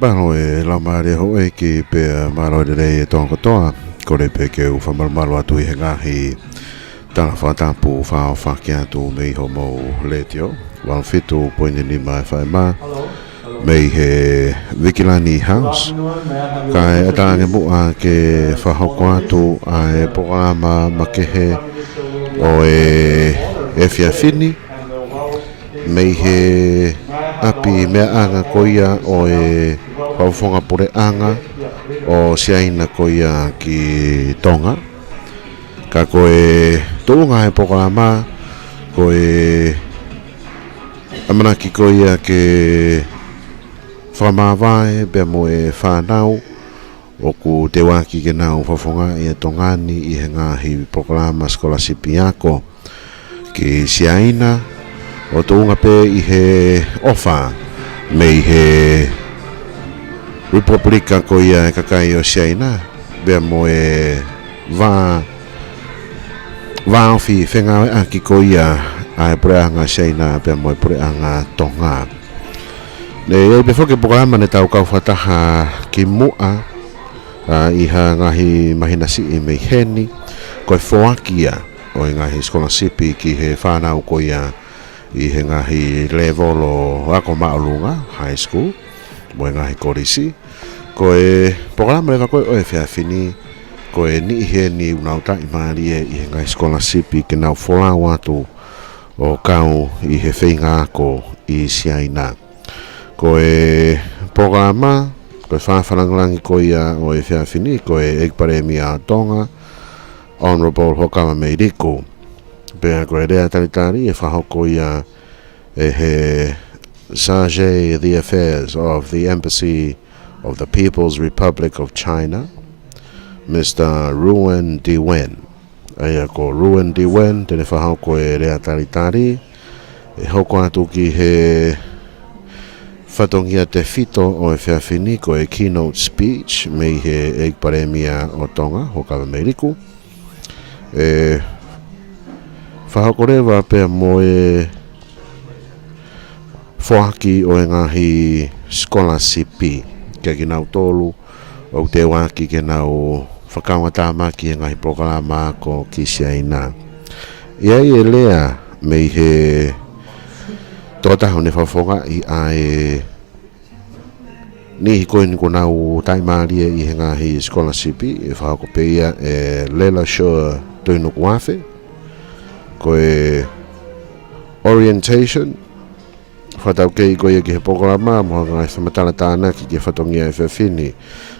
Bano e la mare ho e ki pe maro de le tonga toa ko le pe ke u fa malo atu I ngahi tana fa tapu fa fa ki atu me ho mo le tio wa fitu poini ni mai fa ma me he Vikilani House kai atange mu a ke fa ho kwatu a e programa ma ke he o e fia fini me he api me anga koia o e paufonga pore anga o siaina koia ki Tonga ka koe tounga e programa koe amana ki koia ke whamawai pe mo e whanau o ku te waki ke nau whafonga I Tongani I he ngahi programa scholarship ako ki siaina o tounga pe I he ofa me I he Republika ko ia e kakai o siaina bea mo e va ofi whenga a ki ko ia a e preanga siaina bea mo e preanga Tonga ne e befo ke programa ne tau kau whataha ki mua I ha ngahi mahinasi I mei heni ko e whoakia o ngahi scholarship ki he whanau ko ia I he ngahi level o ako maolunga high school mo ngahi korisi ko e programa le ko e fia fini ko e ni he ni unau ta imari I he ngahi scholarship ki nau fola watu o kau I he whenga ko I siaina ko e programa ko e whawhananglangi ko ia o e fia fini ko e ekparemi a Tonga Honorable Hokama Meiriko pea ko e rea taritari e whahoko ia e he Chargé the Affairs of the Embassy of the People's Republic of China, Mr. Ruan De Wen. Aia ko Ruan De Wen, tene whahoko e rea taritari, e hoko atu ki he whatongia te whito o e whiawhini ko e keynote speech me he ekparemia o Tonga, Hokama Meiriku. E whahoko rewa pea mo e whaki o e ngahi scholarship kia ki nau tolu o te waki ki nau whakawatama ki e ngahi programa ko ki siaina. Ia e lea me he tōtaho ne whawhonga I a e ni koe ni ko nau taimari I he ngahi scholarship e whahoko peia e Lela Shore Tuinuku Wafe ko e orientation whatau kei koe ki he programa mo ngai whamatala tāna ki ke whatongia e whiawhini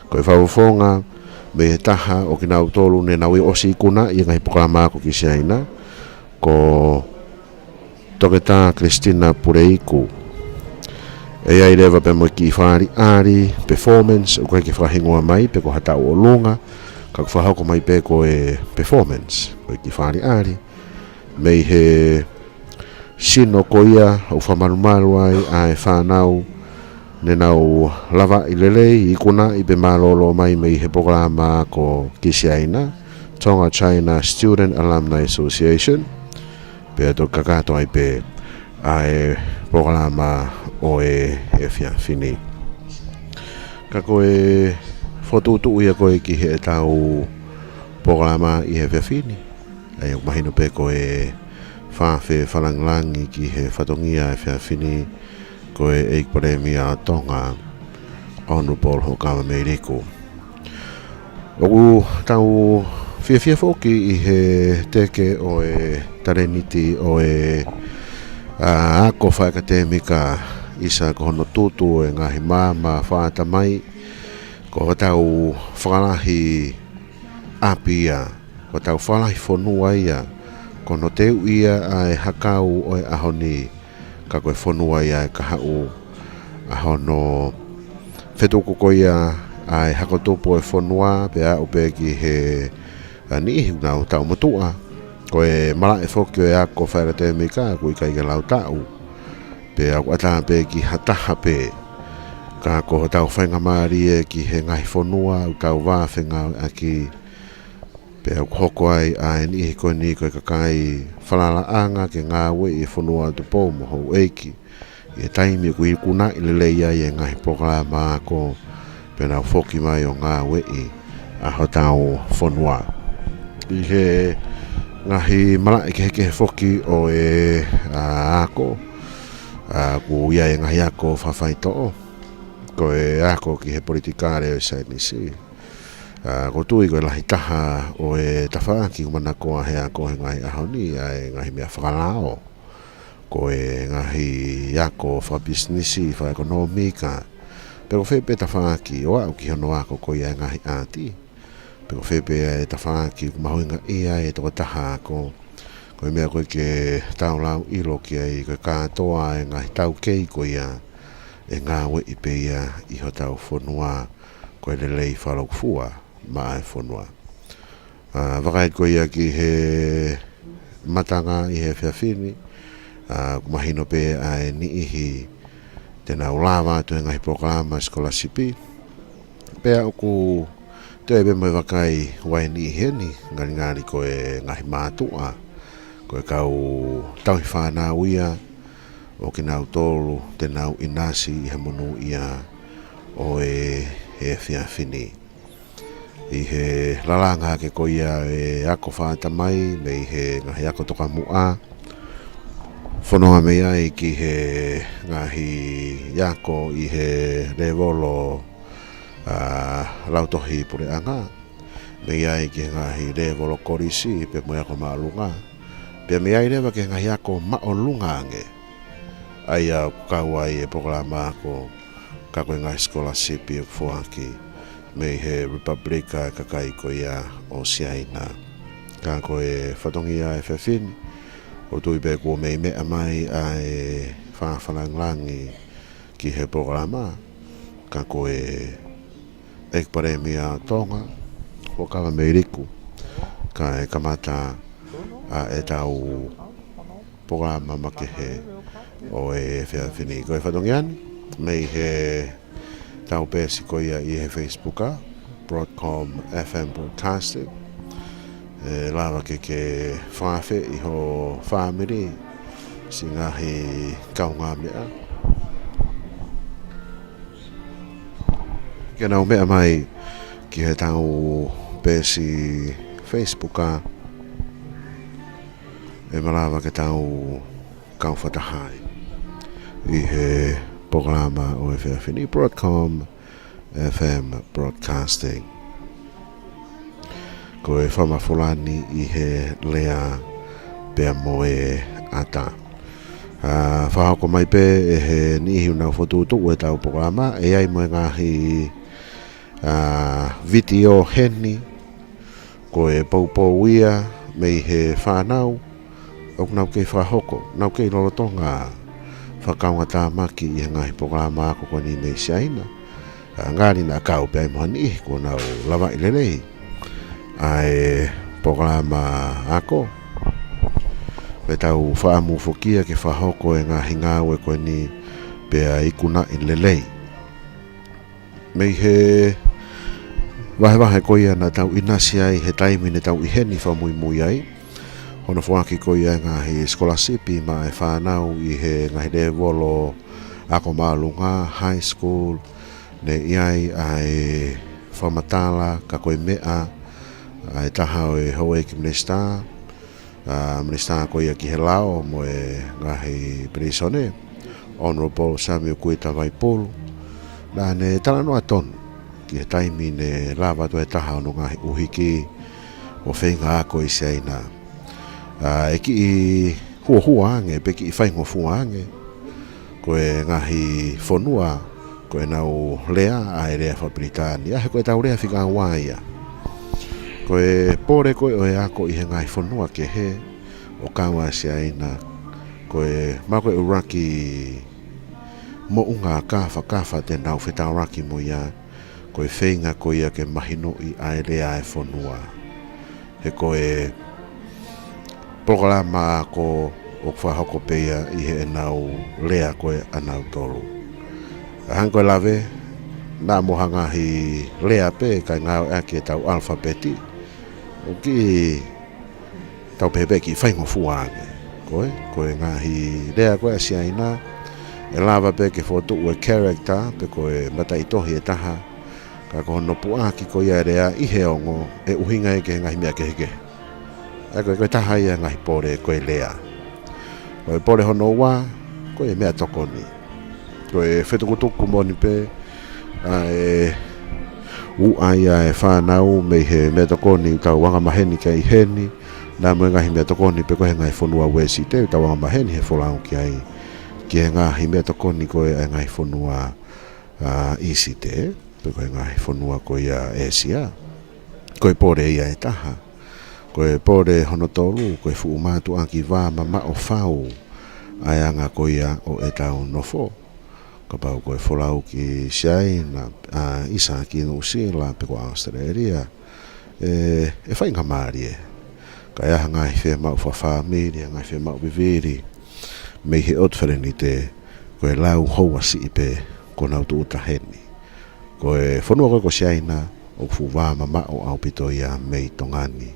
ko e whawhonga me he taha o ki nau tolu ne nau I osi kuna I ngai programa ko ki siaina ko toketa Christina Pureiku e ai rewa pe mo ki whaari ari performance o koe ki whahingoa mai pe ko hatau o lunga ka whahako mai pe ko e performance ko ki whaari ari me he sino ko ia o whamarumaru ai a e whanau ne nau lava I lelei I kuna I pe malolo mai me he programa ko kisiaina Tonga China Student Alumni Association pe to kakato ai pe a e programa o e whiawhini ka koe whotutu ia koe ki he tau programa I he whiawhini ai o mahino pe koe whawhe whalanglangi ki he whatongia e whiawhini ko e ekparemia Tonga Honorable Hokama Meiriku O tau fia foki I he teke o e tareniti o e ako whaakatemika isa ko hono tutu e ngahi mama whaata mai ko tau whakalahi apia ko tau whakalahi whanua ia ko no teu ia ai hakau o e ahoni ka koe whanua ia e kahau ahono whetuku ko ia ai hakotupo e whanua pe a upe ki he ni nau tau matua ko e mala e whokio e ako whaakatemika ko I kai ke lau tau pe aku ata pe ki hataha pe ka ko tau whainga maari e ki he ngahi whanua u tau wāwhenga aki pe aku hoko ai a ni ko ni ko kakai whalala anga ke ngā we I whanua tu pō mo hou eiki e taimi ku I kuna I leia I ngahi programa ko pe nau whoki mai o ngā we a ho tau whanua I he ngahi mala e ke he whoki o e ako ku ia e ngahi ako whawhaito ko e ako ki he politikare o sai nisi ko tui ko e lahi taha o e tawhaaki kumana koa he ako he ngahi ahoni e ngahi mea whakalao ko e ngahi ako whabisnisi whaekonomika pero whepe tawhaaki o au ki hono ako ko ia e ngahi ati pero whepe e tawhaaki kumahoinga ia e toko taha ako ko mea koe ke tau lau ilo ki ai koe kātoa e ngahi tau kei ko ia e ngā we I pe ia I ho tau whanua koe lelei whalau fua ma e whanua. Wakait ko ia ki he matanga I he whiawhini kumahino pe ai ni ihi tena ulawa tu e ngahi programa skolasipi pe au ku te ebe mai wakai wai ni heni ngari ko e ngahi mātua ko e kau tau I whanau ia o ki nau tolu te nau inasi I he monu ia o e he whiawhini. I he lalanga ke ko ia e ako whaata mai me I he ngahi ako toka mua whanonga me ai ki he ngahi ako I he revolo lautohi pure anga me ai ki ngahi revolo korisi pe mo ako maalunga pe me ai rewa ke ngahi ako maolunga ange ai au kau ai e programa ako ka koe ngahi scholarship I fuaki me he Republika kakai ko ia o siaina ka koe whatongi a e whawhini o tui pe kua mei mea mai a e whawhananglangi ki he programa ka koe ekparemi a tonga o kawa mei riku ka e kamata a e tau programa makehe o e whiawhini koe whatongiani mei he tau pēsi ko ia I he Facebooka Broadcom FM Broadcasting lawa ke whawhe I ho whamiri si ngahi kaunga mea ke nau mea mai ki he tau pēsi Facebooka e malawa ke tau kau whatahai I he programa o e whiawhini Broadcom FM Broadcasting ko e whamawholani I he lea pea mo e ata whahako mai pe e he nihi unau whotutu e tau programa e ai mo e ngahi video heni ko e paupau ia me I he whanau o nau kei whahoko nau kei lolotonga whakaunga tā maki I ngahi programa ako ko ni mei siaina ngāri na kau pe ai mohani ko nau lawa I lelei ai programa ako pe tau whaamu whokia ke whahoko e ngahi ngāwe ko ni pe ai kuna I lelei mei he wahe ko ia na tau inasi ai he taimi ne tau iheni whamui mui ai hono whaki ko ia ngahi skolasipi ma e whanau I he ngahi revolo ako maalunga high school ne iai ai whamatala ka koe mea ai taha o e hoe ki Minista Minista ko ia ki he lao mo e ngahi Brisone Honorable Samuel Kuita Vaipulu na ne tala noa tonu ki he taimi ne lava to e taha o ngahi uhiki o whenga ako i seina. E ki i hua ange, pe ki i whaingo fua ange. Ko e ngahi whonua, ko e nau lea a e rea whapritani. Ahe ko e tau rea whika waia. Ko e pore ko e o e ako i he ngahi whonua ke he o kawa seina. Ko e mako e uraki mo unga kafa te nau whetau raki mo ia. Ko e whenga ko ia ke mahino i a e rea e whonua. He ko e programa ko o whahoko peia i he nau lea koe anau tolu. Hang koe lave, nā mohanga hi lea pe kai ngau ake tau alfabeti. O ki tau pepe ki whaingo fuange. Koe ngahi lea koe asiaina. E lava pe ke fotu ue character pe koe matai tohi e taha. Ka ko hono puaki ko ia rea i he ongo e uhinga e ke ngahi mea keheke. E koe taha ia ngahi pore koe lea. Koe pore hono wa, koe mea tokoni. Koe whetukutuku moni pe, e uaia e whanau me he mea tokoni tau wanga maheni kia i heni, nā mua ngahi mea tokoni pe koe ngahi whonua wesi te, tau wanga maheni he wholau kia i, ki he ngahi mea tokoni koe e ngahi whonua isi te, pe koe ngahi whonua koe ia esia, koe pore ia e taha. Koe pore hono tolu, koe fu umatu anki wā mama o whau ai anga koia o e tau nofo. Ka pau koe wholau ki siai na isa ki no usila pe ko Australia. E whainga maari e. Ka ia ngai whea mau whawhamiri, ngai whea mau viviri. Mei he otwhereni te koe lau houa si ipe ko nau tu utaheni. Koe whanua koe ko siai na o fu wā mama o au pito ia mei tongani.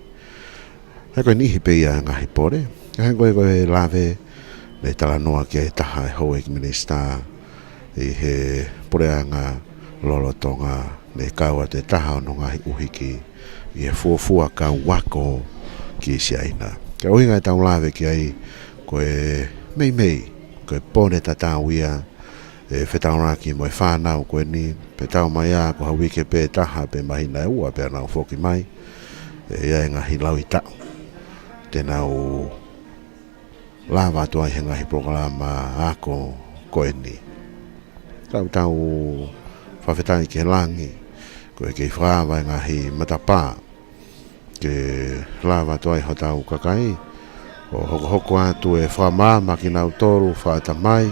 Hei koe nihi pe ia ngahi pore. Hei koe lave le tala noa ki e taha e hoe ki minista i he pore anga lolotonga le kaua te taha o no ngahi uhiki i he fuafua ka wako ki siaina. Ka uhinga e tau lave ki ai koe mei koe pone tatau ia e whetau raki mo e whanau koe ni pe tau mai a ko hawike pe taha pe mahina e ua pe anau whoki mai e ia e ngahi lau i tau. Tenau lava tua i ngahi programa ako koe ni. Tau whawhetai ke langi, koe kei whawa i ngahi matapā, ke lava tua i hotau kakai, o hoko atu e whamama ki nau toru whātamai,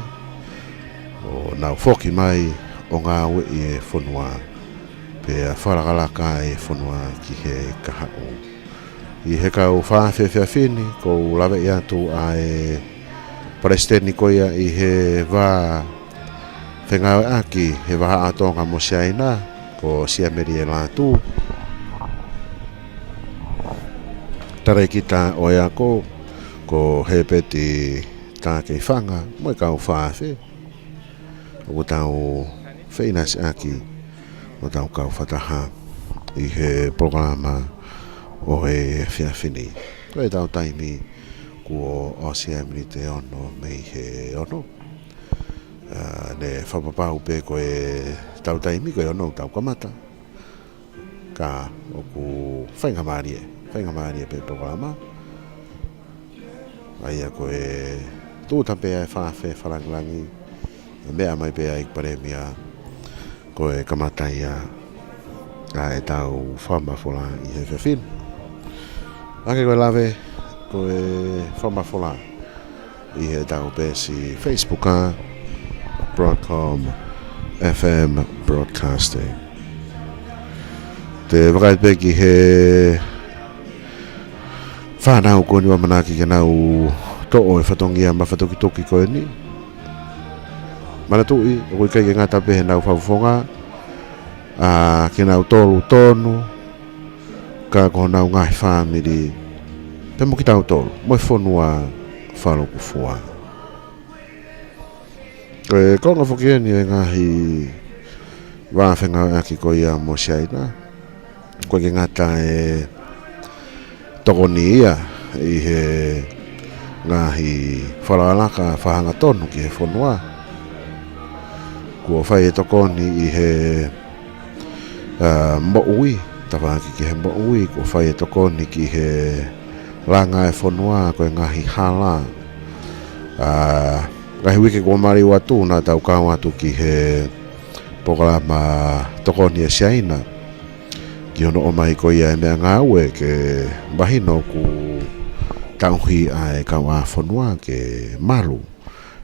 o nau whoki mai o ngā ue i e whonua, pe a wharakalaka e whonua ki he kahau. I he kau whawhewhewhini, ko lawe i atu a e presteni koia i he wā whengawe aki, he waha atonga mo siaina, ko siameri e lātu. Tare kita o e ako, ko he peti tā kei whanga, mo e kau whawhe. O tau wheinasi aki, o tau kau whataha i he programa o he whiawhini. Koe tau taimi ko o siamri te ono mei he ono. Ne whapapau pe koe tau taimi koe ono tau kamata. Ka o ku whainga maari e pe programa. Aia koe tūta pe ai whawhe wharanglangi. Mea mai pe ai paremia koe kamata ia a e tau whamafola i he whiawhini. Ake koe lave, koe whamafola i he tau pēsi Facebook Broadcom FM Broadcasting. Te wakait peki he whanau koe ni wamanaki ke nau to'o e whatongia ma whatokitoki koe ni. Mana tui, o koe kai ke ngata pehe nau whawfonga, ke nau tolu tonu, ka ko nau ngahi whamiri, pe mo ki tau tolu, mo e whonua whaloku fua. Koe konga whokieni e ngahi wāwhenga aki ko ia mo siaina, koe ke ngata e tokoni ia i he ngahi whalaalaka whahanga tonu ki he whonua. Kua whai e tokoni i he mo ui tawa ki he mo ui ko whai e tokoni ki he langa e whanua ko e ngahi hala ngahi wiki ko mari watu na tau kao atu ki he programa tokoni e siaina ki ono o mai ko ia e mea ngā ue ke mahino ku tauhi ai kawa whanua ke malu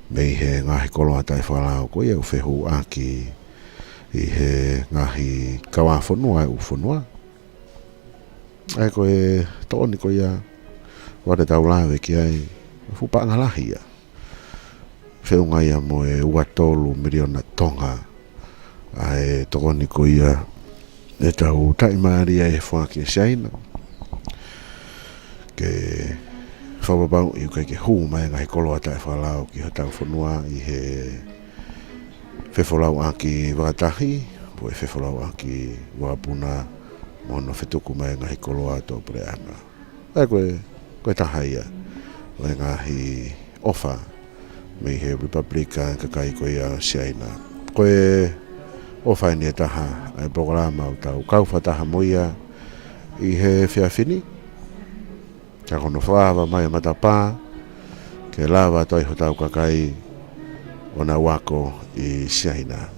mei he ngahi koloa tai whalao ko ia u whehu aki i he ngahi kawa whanua e u whanua ai ko e tooni ko ia wate tau lawe ki ai fupa ngalahi ia wheu ngai a mo e uatolu miliona tonga ai tooni ko ia e tau taimari ai he whaki e siaina ke whapapau i ukai ke hū mai ngai koloa tai whalao ki ha tau whanua i he whewholau aki wakatahi po e whewholau aki wapuna mono whetuku mai ngai koloa tō preanga ai koe taha ia o ngahi ofa me he Republican kakai ko ia siaina koe ofa ni taha ai programa o tau kauwhataha moia i he whiawhini ka kono whaava mai a matapā ke lawa toi ho tau kakai o na wako i siaina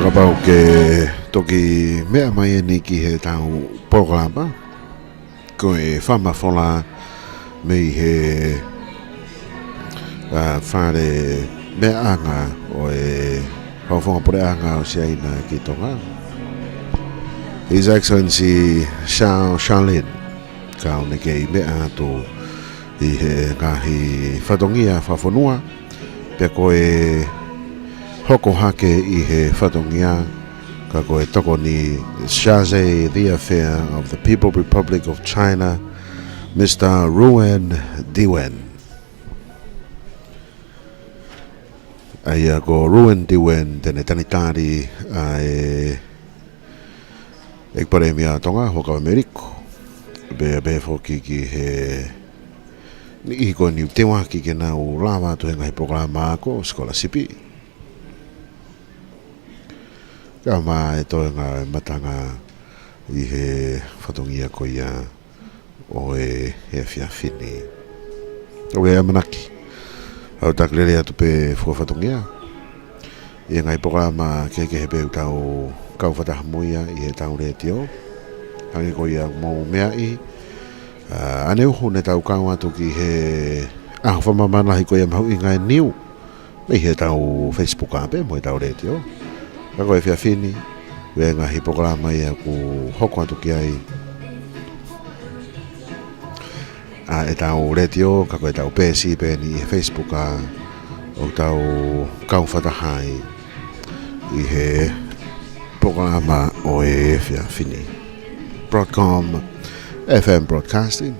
Kapau ke toki mea mai e ni ki he tau programa ko e whamafola me he whare mea anga o e hauwhonga pore anga o siaina ki tonga His Excellency Charlene ka o ne kei mea to i he ngahi whatongia whawhanua pe ko e hoko hake i he whatongia ka koe toko ni Chargé the Affair of the People's Republic of China, Mr. Ruan Diwen. Aia ko Ruan Diwen tene tanitari e pare mea tonga hoka Ameriko. Be foki ki he ni ko ni te wa ki ke na o lava to ngai programa ko skola sipi. Ka mai to nga matanga i he whatongia ko ia o e he whiawhini. o ia manaki au taklele atu pe fuafatongia ia ngai programa ke pe tau kau fataha muia i he tau le tio hangi ko ia mo mea i ane uhu ne tau kau atu ki he whamamana hi ko ia mahu i ngai niu me he tau Facebook ape mo i tau le tio kako e whiawhini we ngahi programa ia ku hoko atu ki ai e tau le tio kako e tau pesi pe ni Facebook o tau kau fatahai i he programa o e whiawhini Broadcom FM Broadcasting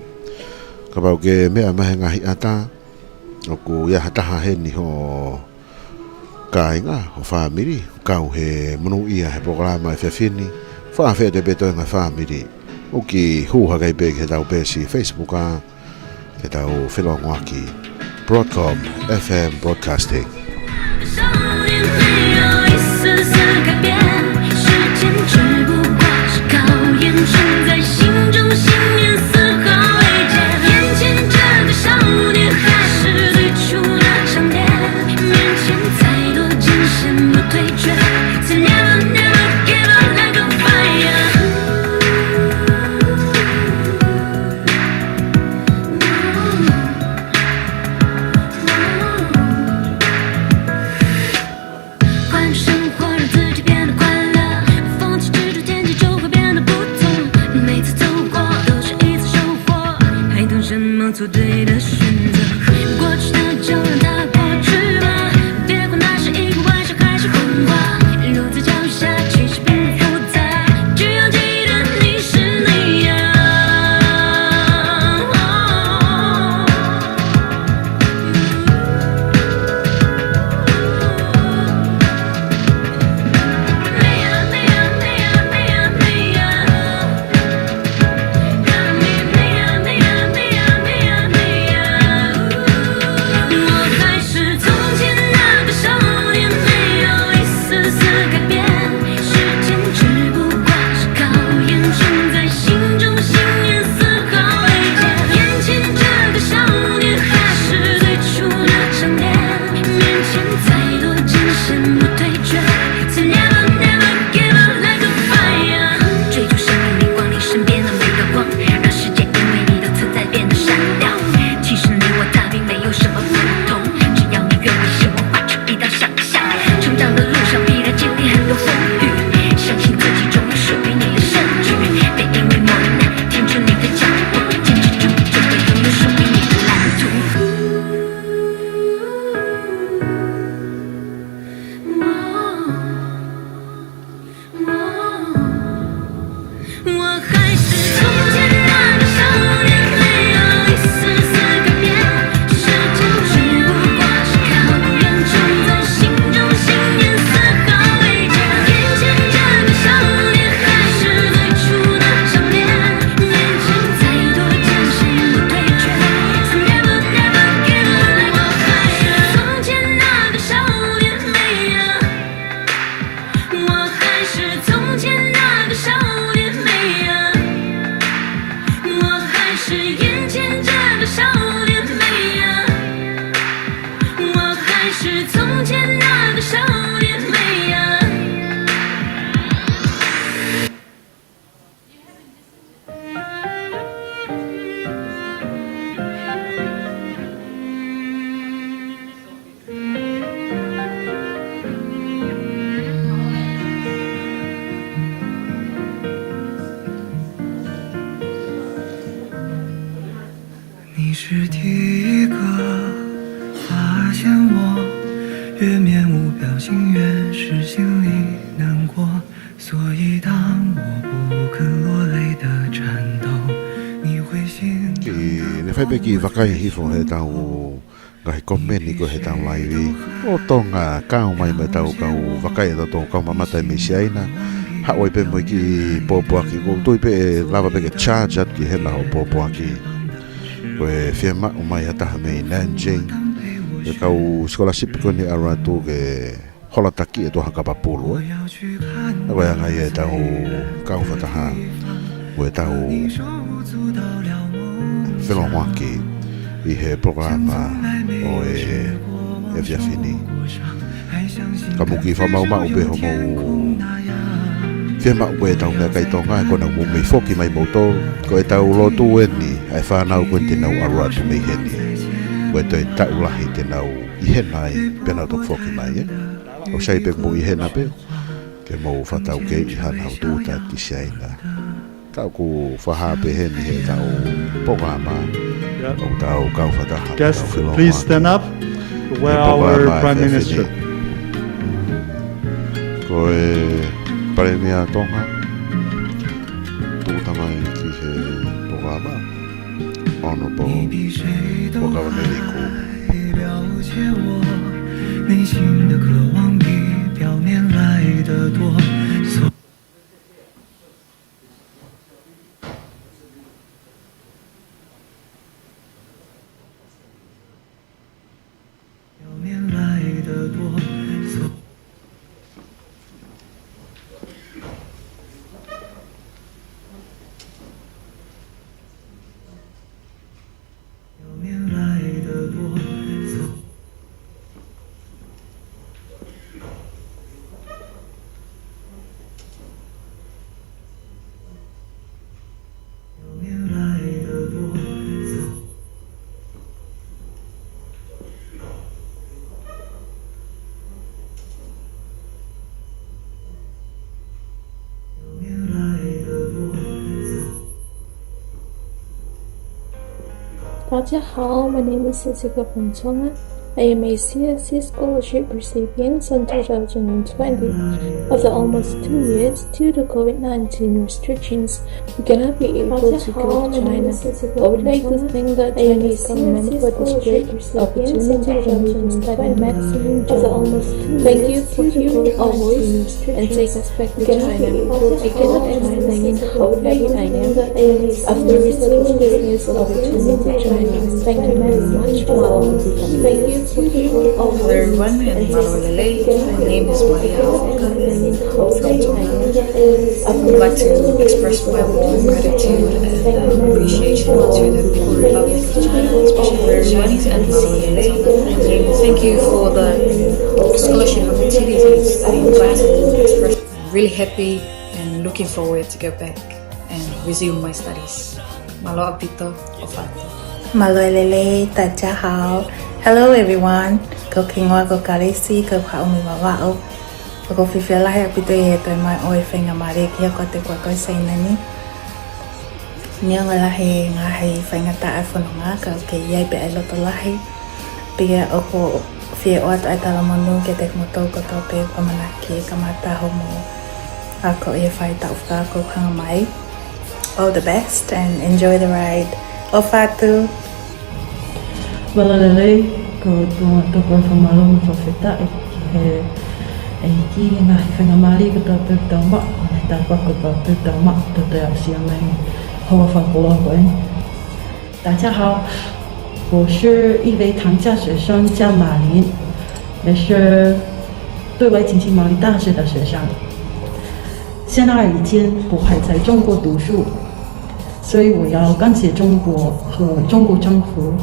ka pau ke mea mahe ngahi ata o ku ia hataha he ni ho kainga ho family kau he manu ia he programa e whiawhini whawhea te beto nga family o ki huha kai pe ke tau pesi Facebook ke tau whilongoaki Broadcom FM Broadcasting做对的选择，过去的就让它过去吧，别管那是一个玩笑还是谎话，路在脚下其实并不复杂，只要记得你是你呀。你是第一个发现我，越面无表情越是心里难过，所以当我不肯落泪的颤抖，你会心疼ki ne fai pe ki wakai hi fo he tau ngai comment ni ko he tau live o tonga kau mai mai tau kau wakai to kau mamata mi siaina ha oi pe mo ki popo aki ko toi pe lava pe ke charge at ki he la popo aki ko e firma o mai ata me Nanjing e kau scholarship ko ni ara to ke hola taki e to hakapapulu e ko ya ngai e tau kau fataha ko e tau whilongoaki i he programa o e via fini. Ka muki fa mau mau pe ho mau Fia ma ue tau mea kai tonga e kona mu mei foki mai moto ko e tau lotu e ni ai whanau koe te nau arua tu mei heni koe te tau lahi te nau i hena ai pena tok foki mai e o sei pe mu i hena pe ke mou whatau ke i hana au tūta ki seina tau ku whaha pe heni he tau programa o tau kau whataha Guests, please stand up. Where our Prime Minister. Ko e pare mea tonga tūta mai ki he programa Honorable 我告诉你苦了解我内心的渴望比表面来的多表面来的多大家好, my name is Jessica from Tonga. I am a CSC scholarship recipient in 2020. After almost 2 years, due to COVID-19 restrictions, we cannot be able to go to China. I would like to thank the Chinese government for this great opportunity for me to study medicine. Thank you for hearing our voice and taking us back to China. I cannot explain how happy I am after receiving this news opportunity to China. Thank you very much. Thank you. Hello everyone, and Malolele. My name is Maria from Tonga. I would like to express my warm gratitude and appreciation to the People's Republic of China, especially the Chinese Embassy in Tonga. Thank you for the scholarship opportunities that you invited. I'm really happy and looking forward to go back and resume my studies. Malo abito ofato. Malolele, 大家好. Hello everyone. Ko kingoa ko kalisi ko haumi wawao. Ko fifela he pito e to mai oi fenga mare ki ko te ko ko sainani. Nyanga lahi ngahi fenga ta iPhone nga ka ke yai pe elo to lahi. Pia oko fie ot ai tala monu ke tek moto ko to pe ko manaki ka mata homo. Ako e fai ta ufa ko hanga mai. All the best and enjoy the ride. Ofatu. Walalele ko toko whamalonga whawheta e ki ngā whenga maari ko tā pūtau ma e tā whako tā pūtau ma tō te asia mai hoa whakoloa koe. 大家好，我是一位唐家学生，叫马林，也是对外进行毛利大学的学生。现在已经不还在中国读书，所以我要感谢中国和中国政府。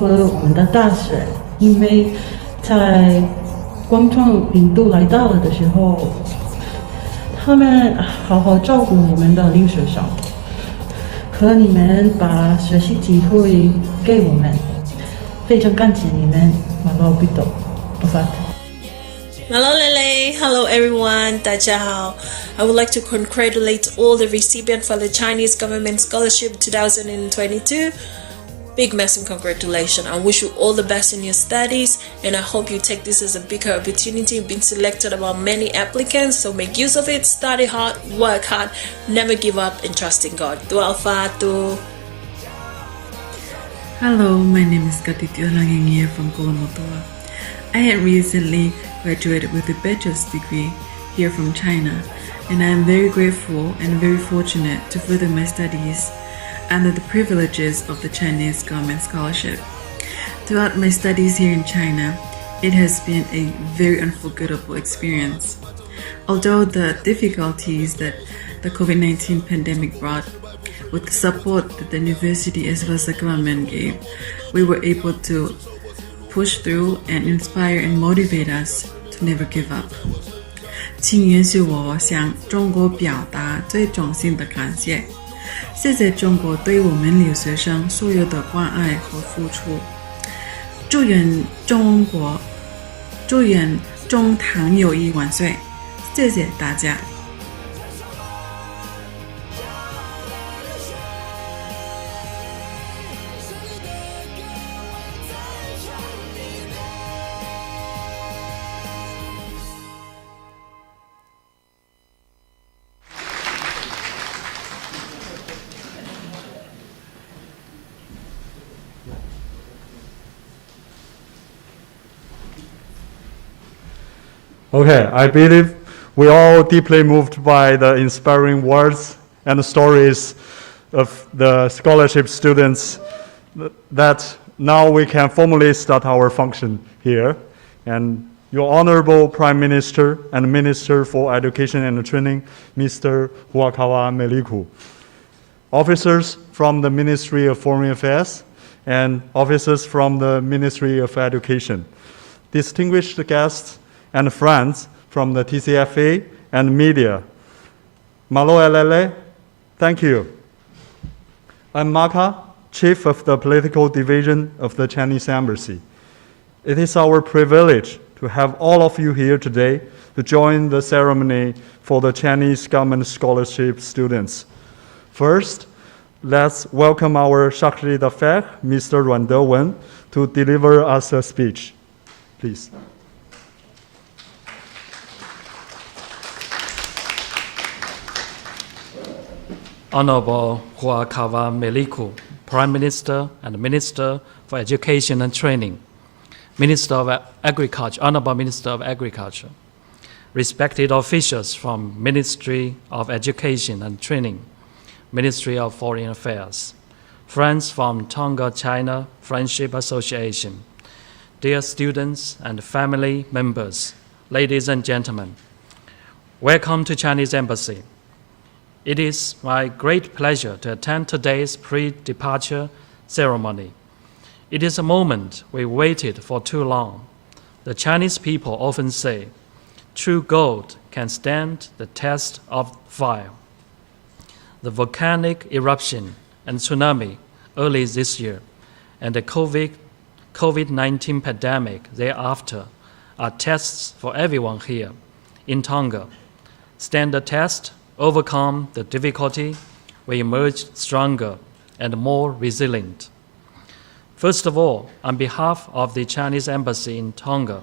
和我们的大学，因为在广场领导来到了的时候，他们好好照顾我们的留学生，和你们把学习机会给我们，非常感谢你们，马老比多，不发。Malolele, hello everyone, 大家好. I would like to congratulate all the recipients for the Chinese Government Scholarship 2022. Big massive congratulations. I wish you all the best in your studies, and I hope you take this as a bigger opportunity. You've been selected among many applicants, so make use of it, study hard, work hard, never give up, and trust in God. Doa fatu. Hello, my name is Katitio Langengia from Kolomotoa. I had recently graduated with a bachelor's degree here from China, and I am very grateful and very fortunate to further my studies under the privileges of the Chinese Government Scholarship. Throughout my studies here in China, it has been a very unforgettable experience. Although the difficulties that the COVID-19 pandemic brought, With the support that the university as well as the government gave, we were able to push through and inspire and motivate us to never give up. 庆元是我向中国表达最衷心的感谢，谢谢中国对我们留学生所有的关爱和付出。祝愿中堂友谊万岁！谢谢大家。Okay, I believe we all deeply moved by the inspiring words and stories of the scholarship students that now we can formally start our function here. And your Honorable Prime Minister and Minister for Education and Training, Mr. Huakawa Meliku, officers from the Ministry of Foreign Affairs and officers from the Ministry of Education, distinguished guests and friends from the TCFA and media. Malo Elele, thank you. I'm Maka, Chief of the Political Division of the Chinese Embassy. It is our privilege to have all of you here today to join the ceremony for the Chinese government scholarship students. First, let's welcome our Chargé d'Affaires, Mr. Ruan Dewen, to deliver us a speech. Please. Honorable Huakawa Meliku, Prime Minister and Minister for Education and Training, Minister of Agriculture, Honorable Minister of Agriculture, respected officials from Ministry of Education and Training, Ministry of Foreign Affairs, friends from Tonga China Friendship Association, dear students and family members, ladies and gentlemen, welcome to Chinese Embassy. It is my great pleasure to attend today's pre-departure ceremony. It is a moment we waited for too long. The Chinese people often say, true gold can stand the test of fire. The volcanic eruption and tsunami early this year and the COVID-19 pandemic thereafter are tests for everyone here in Tonga. Stand the test, overcome the difficulty, we emerge stronger and more resilient. First of all, on behalf of the Chinese Embassy in Tonga,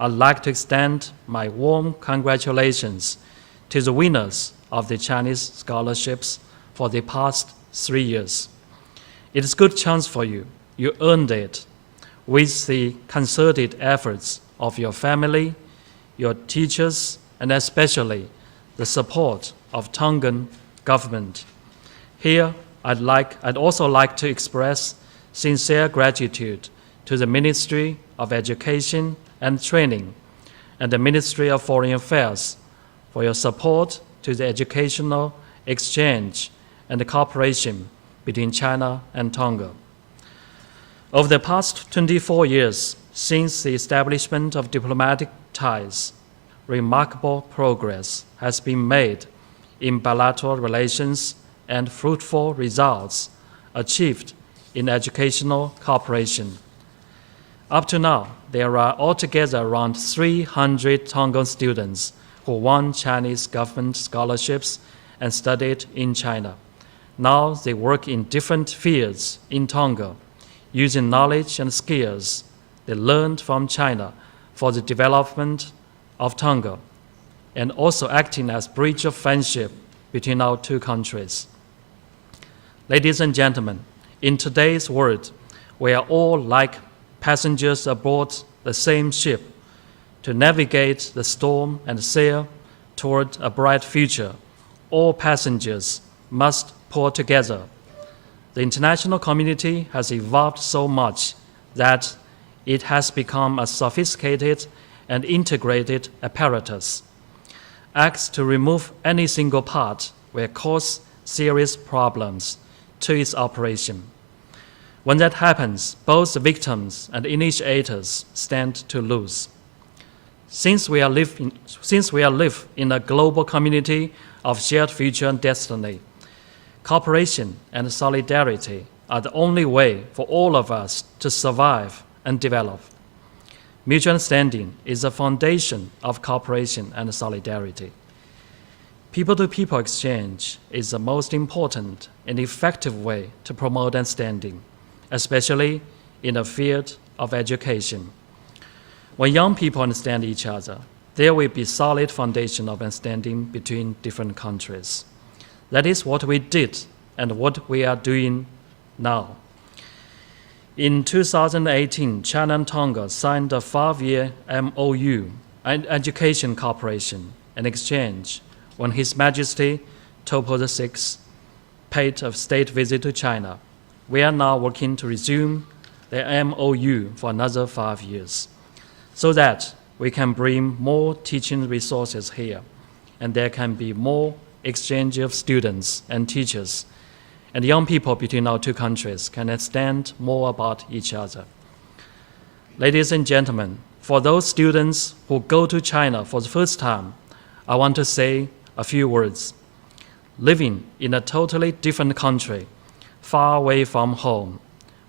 I'd like to extend my warm congratulations to the winners of the Chinese scholarships for the past 3 years. It is a good chance for you. You earned it with the concerted efforts of your family, your teachers, and especially the support of Tongan government. Here, I'd also like to express sincere gratitude to the Ministry of Education and Training and the Ministry of Foreign Affairs for your support to the educational exchange and the cooperation between China and Tonga. Over the past 24 years, since the establishment of diplomatic ties, remarkable progress has been made in bilateral relations and fruitful results achieved in educational cooperation. Up to now, there are altogether around 300 Tongan students who won Chinese government scholarships and studied in China. Now they work in different fields in Tonga, using knowledge and skills they learned from China for the development of Tonga, and also acting as bridge of friendship between our two countries. Ladies and gentlemen, in today's world, we are all like passengers aboard the same ship to navigate the storm and sail toward a bright future. All passengers must pull together. The international community has evolved so much that it has become a sophisticated and integrated apparatus. Acts to remove any single part will cause serious problems to its operation. When that happens, both the victims and initiators stand to lose. Since we are live in a global community of shared future and destiny, cooperation and solidarity are the only way for all of us to survive and develop. Mutual understanding is the foundation of cooperation and solidarity. People-to-people exchange is the most important and effective way to promote understanding, especially in the field of education. When young people understand each other, there will be solid foundation of understanding between different countries. That is what we did and what we are doing now. In 2018, China and Tonga signed a 5-year MOU, an education cooperation and exchange, when His Majesty Topo VI paid a state visit to China. We are now working to resume the MOU for another 5 years, so that we can bring more teaching resources here, and there can be more exchange of students and teachers, and young people between our two countries can understand more about each other. Ladies and gentlemen, for those students who go to China for the first time, I want to say a few words. Living in a totally different country, far away from home,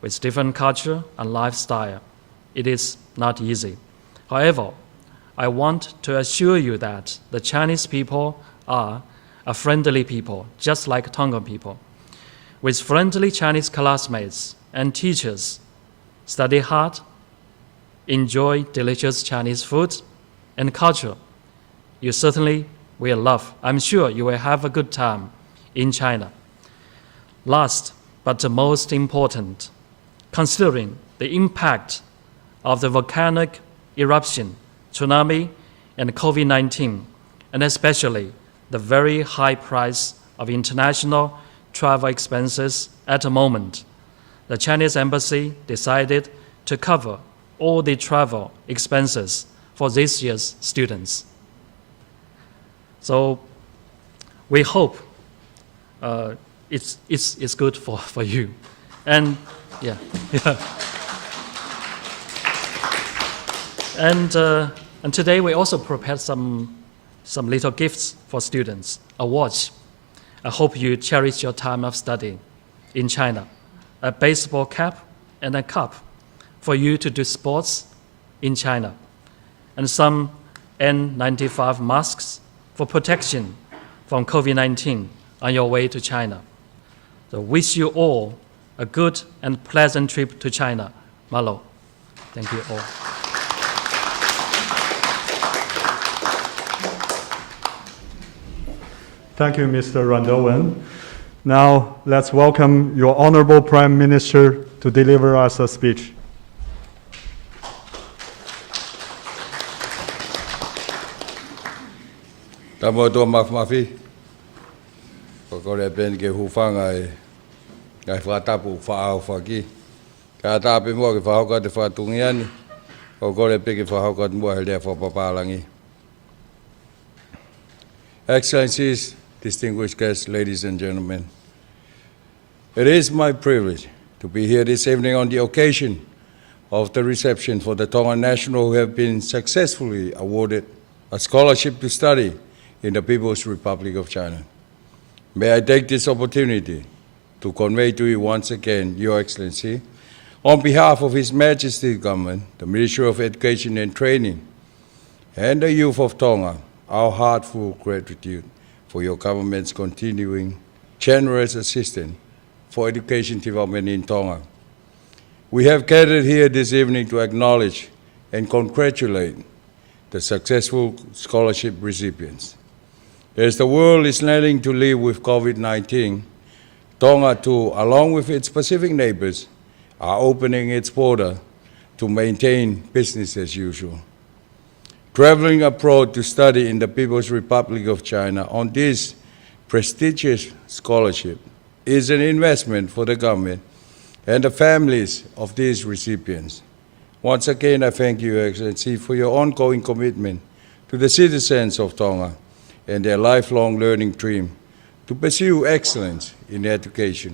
with different culture and lifestyle, it is not easy. However, I want to assure you that the Chinese people are a friendly people, just like Tongan people. With friendly Chinese classmates and teachers, study hard, enjoy delicious Chinese food and culture, you certainly will love. I'm sure you will have a good time in China. Last, but the most important, considering the impact of the volcanic eruption, tsunami, and COVID-19, and especially the very high price of international travel expenses at the moment, the Chinese embassy decided to cover all the travel expenses for this year's students. So we hope it's good for you. And yeah. And today we also prepared some little gifts for students, a watch. I hope you cherish your time of studying in China, a baseball cap and a cup for you to do sports in China, and some N95 masks for protection from COVID-19 on your way to China. So wish you all a good and pleasant trip to China. Malo. Thank you all. Thank you, Mr. Randowen. Now, let's welcome your Honorable Prime Minister to deliver us a speech. Tamo to mafi. Ko le ben ke hu fanga ai fa tapu fa au fa ki. Ka ta pe mo ke fa ko te fa tungiani. Ko le pe ke fa ko mo le fa papa langi. Excellencies, distinguished guests, ladies and gentlemen, it is my privilege to be here this evening on the occasion of the reception for the Tongan national who have been successfully awarded a scholarship to study in the People's Republic of China. May I take this opportunity to convey to you once again, Your Excellency, on behalf of His Majesty's government, the Ministry of Education and Training, and the youth of Tonga, our heartfelt gratitude for your government's continuing generous assistance for education development in Tonga. We have gathered here this evening to acknowledge and congratulate the successful scholarship recipients. As the world is learning to live with COVID-19, Tonga too, along with its Pacific neighbors, are opening its border to maintain business as usual. Traveling abroad to study in the People's Republic of China on this prestigious scholarship is an investment for the government and the families of these recipients. Once again, I thank you, Your Excellency, for your ongoing commitment to the citizens of Tonga and their lifelong learning dream to pursue excellence in education.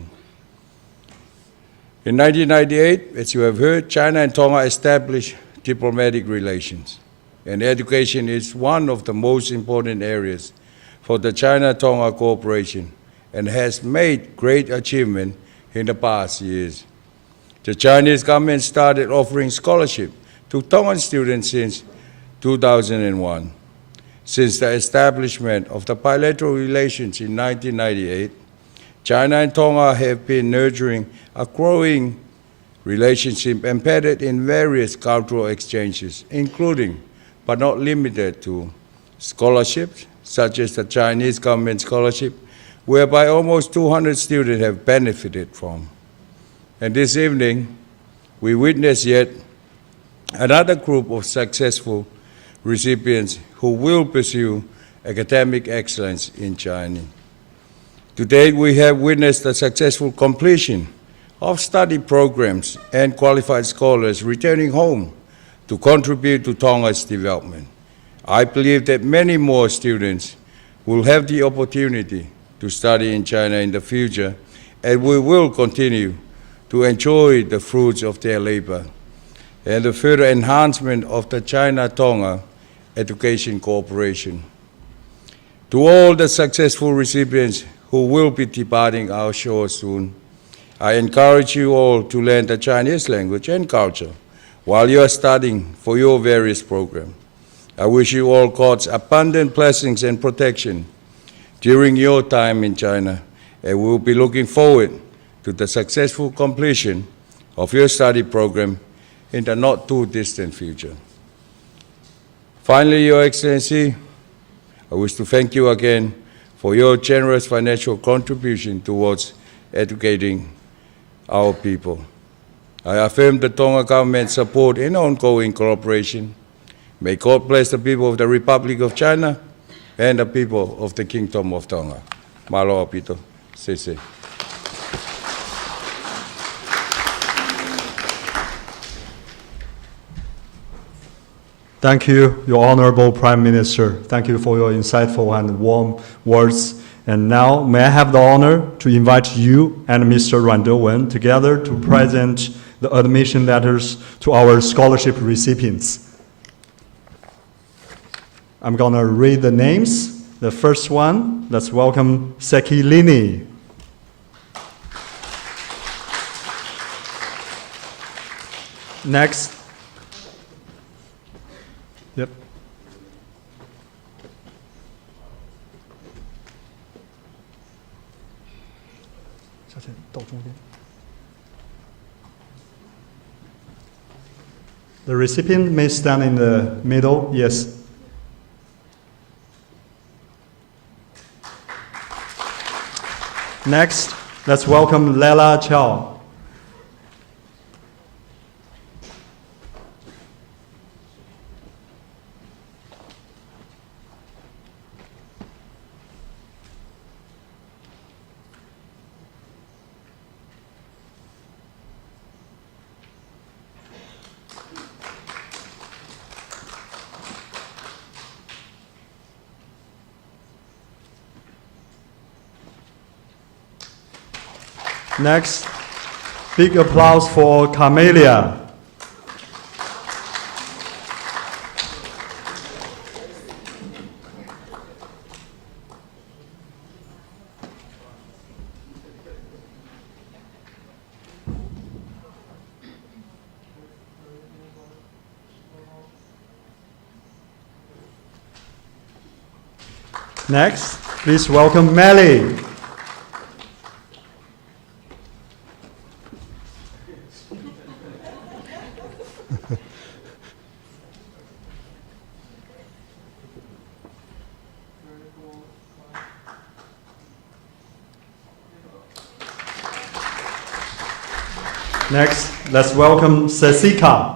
In 1998, as you have heard, China and Tonga established diplomatic relations, and education is one of the most important areas for the China-Tonga cooperation and has made great achievement in the past years. The Chinese government started offering scholarship to Tongan students since 2001. Since the establishment of the bilateral relations in 1998, China and Tonga have been nurturing a growing relationship embedded in various cultural exchanges, including, but not limited to, scholarships, such as the Chinese government scholarship, whereby almost 200 students have benefited from. And this evening, we witness yet another group of successful recipients who will pursue academic excellence in China. Today, we have witnessed the successful completion of study programs and qualified scholars returning home to contribute to Tonga's development. I believe that many more students will have the opportunity to study in China in the future, and we will continue to enjoy the fruits of their labor and the further enhancement of the China-Tonga education cooperation. To all the successful recipients who will be departing our shores soon, I encourage you all to learn the Chinese language and culture while you are studying for your various programs. I wish you all God's abundant blessings and protection during your time in China, and we will be looking forward to the successful completion of your study program in the not too distant future. Finally, Your Excellency, I wish to thank you again for your generous financial contribution towards educating our people. I affirm the Tonga government's support in ongoing cooperation. May God bless the people of the Republic of China and the people of the Kingdom of Tonga. Malo apito. Sese. Thank you, Your Honorable Prime Minister. Thank you for your insightful and warm words. And now, may I have the honor to invite you and Mr. Ruan Dewen together to present the admission letters to our scholarship recipients. I'm gonna read the names. The first one, let's welcome Seki Lini. Next. Yep. The recipient may stand in the middle, yes. Next, let's welcome Lela Chow. Next, big applause for Camelia. Next, please welcome Melly. Next, let's welcome Sesika.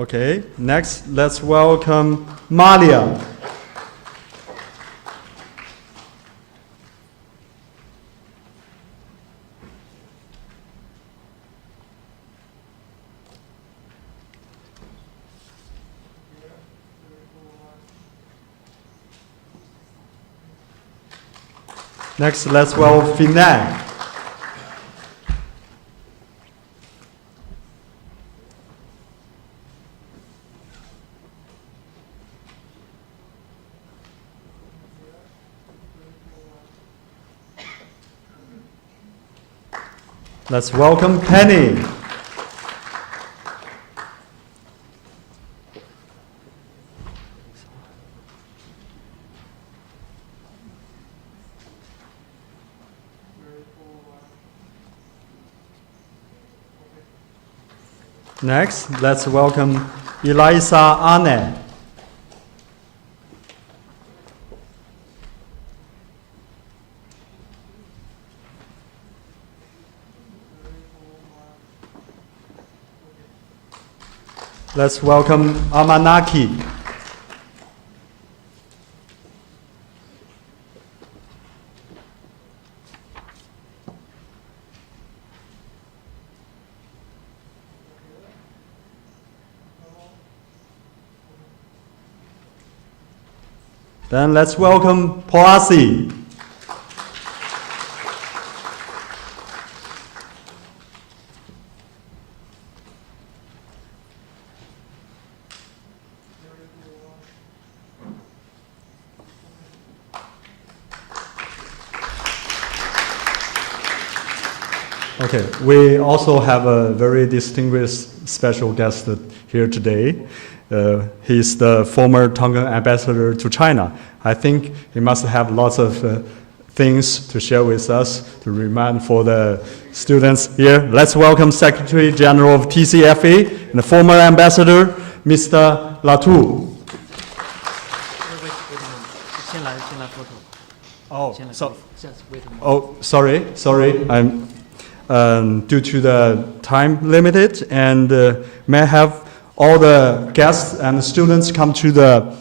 Okay, next, let's welcome Malia. Next, let's welcome Finan. Let's welcome Penny. Next, let's welcome Elisa Arne. Let's welcome Amanaki. Then let's welcome Poasi. Okay, we also have a very distinguished special guest here today. He's the former Tongan ambassador to China. I think he must have lots of things to share with us to remind for the students here. Let's welcome Secretary General of TCFA and the former ambassador, Mr. Latu. Sorry. I'm due to the time limited, and may I have all the guests and students come to the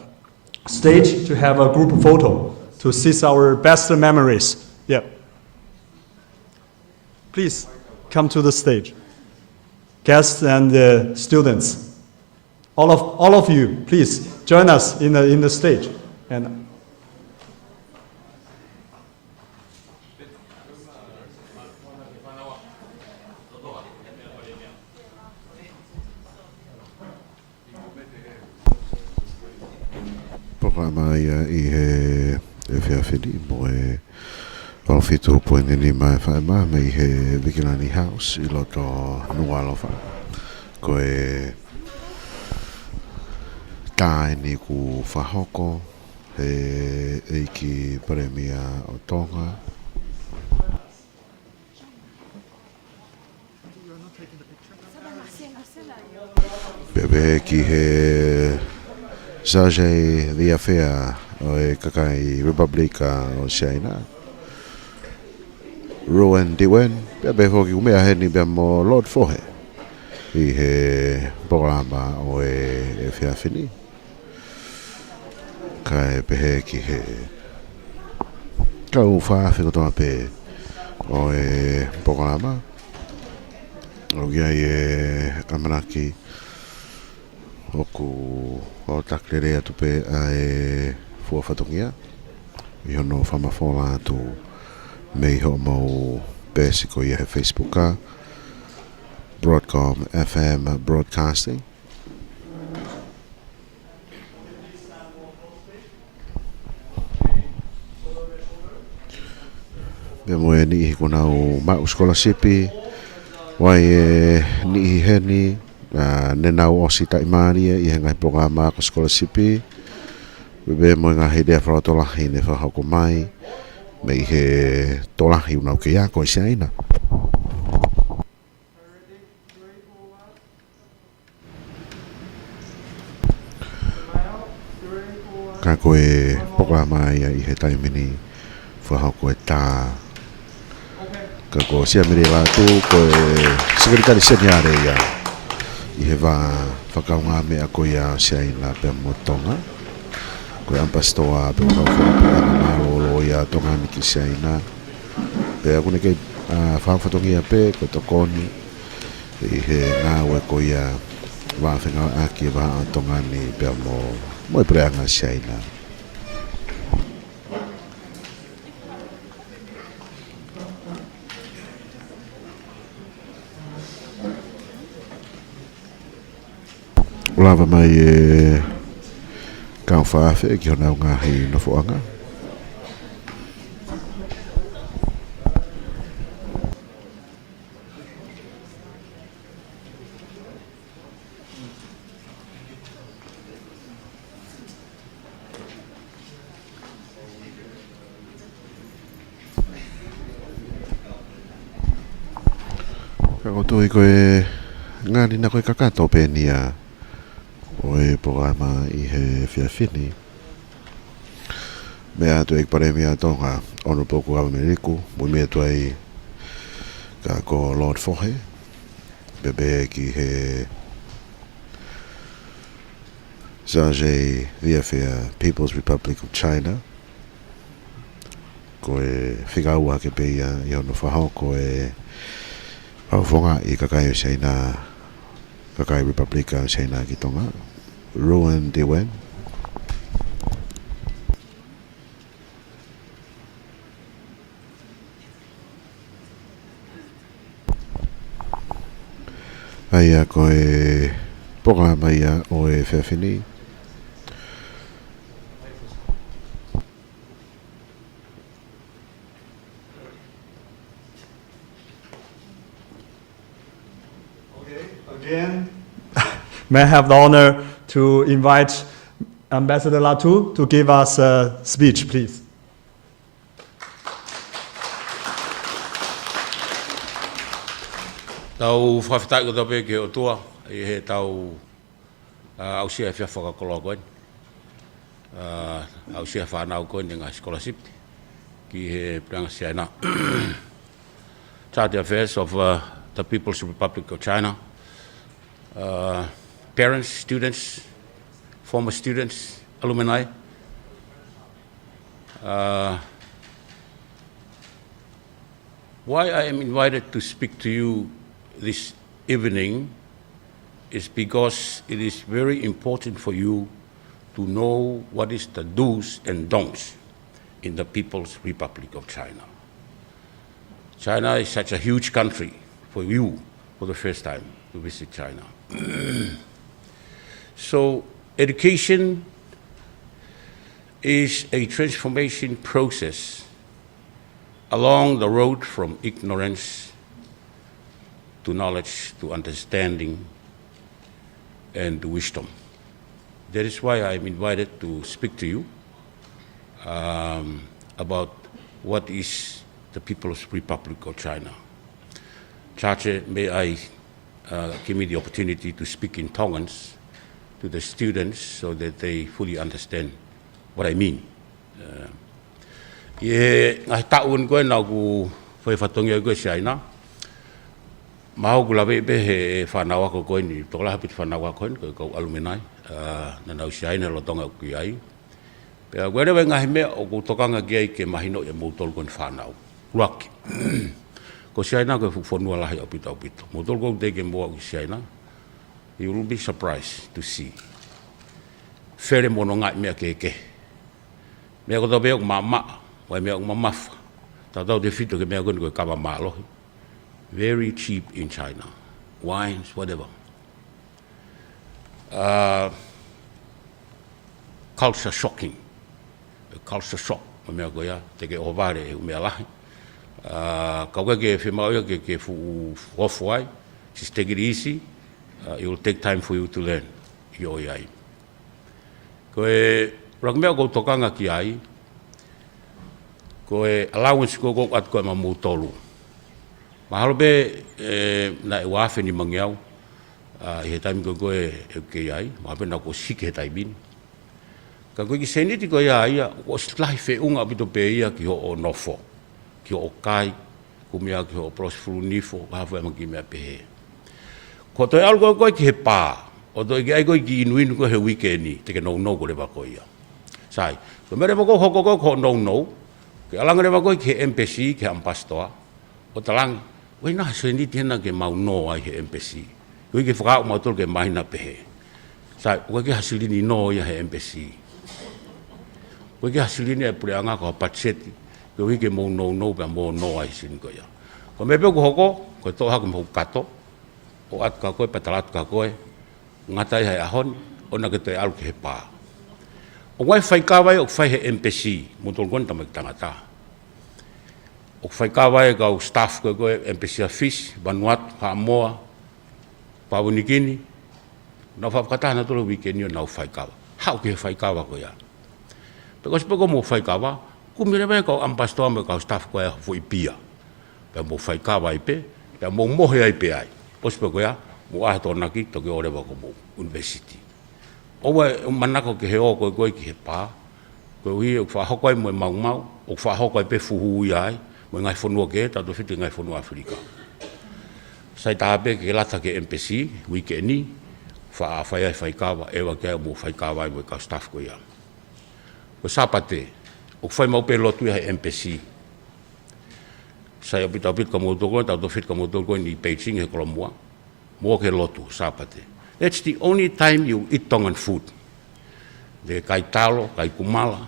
stage to have a group photo to seize our best memories. Yeah. Please come to the stage. Guests and students. All of you, please join us in the stage. And programa ia I he whiawhiri mo e whawhitu poene ni mai whaema me I he Vikilani House I loto Nualofa ko e tae ni ku whahoko he eiki Paremia o Tonga bebe ki he Sajay Viafea o e kakai Republika o China. Rowan Diwen, bebe hoki umea he ni bea mo Lord Fohe I he programa o e whiawhini. Kai pehe ki he kau whawhikotoa pe o e programa o gia e Amanaki oku o taklere atu pe a e fuawhatongia I hono whamafola atu mei ho mau pesiko I he Facebooka Broadcom FM Broadcasting me moe ni kona o mau scholarshipi wai e ni heni ne nau osi taimaria I hengai programa ko scholarshipi bebe mo nga hede fra tolahi ne fa hako mai me he tolahi una ke ya ko China ka ko e programa ia I he taimini fa hako ta ka ko sia mire la tu ko secretary senior ia I he wā whakaunga mea ko ia Shaina pe mo tonga. Ko ia pastoa pe kau whakaunga mālolo ia tonga ni ki Shaina. Pe a kune kei whawhatongi a pe ko tokoni. I he ngāwe ko ia wā whenga aki wā tonga ni pe mo i preanga Shaina. Lava mai e kau whaafe ki hona o ngahi na fuanga. Ka koto i koe ngani na koe kakato penia. O e programa I he whiawhini. Mea tu e pare mea tonga Honourable Government Riku, mui mea tu ai ka ko Lord Fohe, bebe ki he Zhanghe Viafia People's Republic of China. Ko e whikaua ke peia I ono whahau ko e hauwhonga I kakai o China, kakai Republika o China ki tonga. Ruan Dewen. Aia ko e programa ia o e whiawhini. Again, may I have the honor to invite Ambassador Latu to give us a speech, please. Tau whawhitai ko tape ke o tua, I he tau au sia whia whakakoloa koen. Au sia whanau koen I ngā scholarship ki he Preanga Shaina. Charity Affairs of the People's Republic of China. Parents, students, former students, alumni. Why I am invited to speak to you this evening is because it is very important for you to know what is the do's and don'ts in the People's Republic of China. China is such a huge country for you for the first time to visit China. So education is a transformation process along the road from ignorance to knowledge, to understanding, and to wisdom. That is why I'm invited to speak to you about what is the People's Republic of China. Chache, may I give me the opportunity to speak in Tongans to the students so that they fully understand what I mean. Ngai taun koe nau ku whaiwhatongi au koe Shaina. Maho ku lawe be he whanau ako koe ni tokola hapit whanau ako koe koe kau alumni. Na nau Shaina lo tonga ku ai. Pea koe rewe ngahi mea o ku tokanga ki ai ke mahino e mautol koe whanau. Ruaki. Ko Shaina koe whukfonua lahi au pito. Mautol koe teke mua ki Shaina. You will be surprised to see. Where mono ngai mea keke. Mea koto mea mama, wai mea mamafa. Tatau te fito ke mea koe kawa maalohi. Very cheap in China. Wines, whatever. Culture shocking. A culture shock. Mea koe ia, te ke ovare e mea lahi. Kauka ke whimauia ke fuafuai. Just take it easy. It will take time for you to learn. Yo iai. Koe rakmea ko tokanga ki ai. Koe allowance ko at koe mamu tolu. Mahalo be na e wafe ni mangiau. He taimi koe e ke ai. Mahape na ko sike he taimini. Ka koe ki seniti koe ia ko slahi whiunga apito pe ia ki ho o nofo. Ki ho o kai. Kumea ki ho o prosfuru nifo. Hafu e maki mea pehe. Ko toi algo ko ki he pa. O toi ki ai ko ki inu ko he weekend ni te ke no ko le ba ko ia. Sai. Ko mere ba ko hoko ko no. Ke alanga le ba ko ki embassy ki ambassador. O talang we na se ni tena ke mau no ai he embassy. Ko ki fra mo tol ke mai na pe. Sai, ko ki hasili ni no ia he embassy. Ko ki hasili ni e pureanga ko patseti. Ko ki mo no ba mo no ai sin ko ia. Ko me pe ko hoko ko to ha ko mo kato. O at ka koe patalat ka koe. Ngatai hai ahon ona ke te alu ke he pa. O wai fai kawai o fai he embassy mo tol kon tamak tangata. O fai kawai ka o staff ko embassy office Vanuatu, Samoa, Papua New Guinea. Na fa kata na tolo weekend na fai kawa. How ke fai kawa ko ya. Because pego mo fai kawa, ku mire ba ko ambassador me ka staff ko ya foi pia. Pe mo fai kawa ipe, pe mo mohe ai pe ai. Pos pego ya, mo a to na ki to ke ore ba ko mo university. O wa manako ke he o ko ki he pa. Ko wi o fa hokoi mo mau, o fa hokoi pe fuhu ai, mo ngai fonu ke ta do fiti ngai fonu Afrika. Sai ta be ke lata ke MPC weekend ni fa fai kawa e wa ke mo fai kawa mo ka staff ko ya. Ko sapate o fai mo pe lotu ha MPC. Sai opita como dogo ta do fit como dogo ni Beijing he Kolomua. Mo ke lotu sapate. That's the only time you eat Tongan food. De kai talo, kai kumala,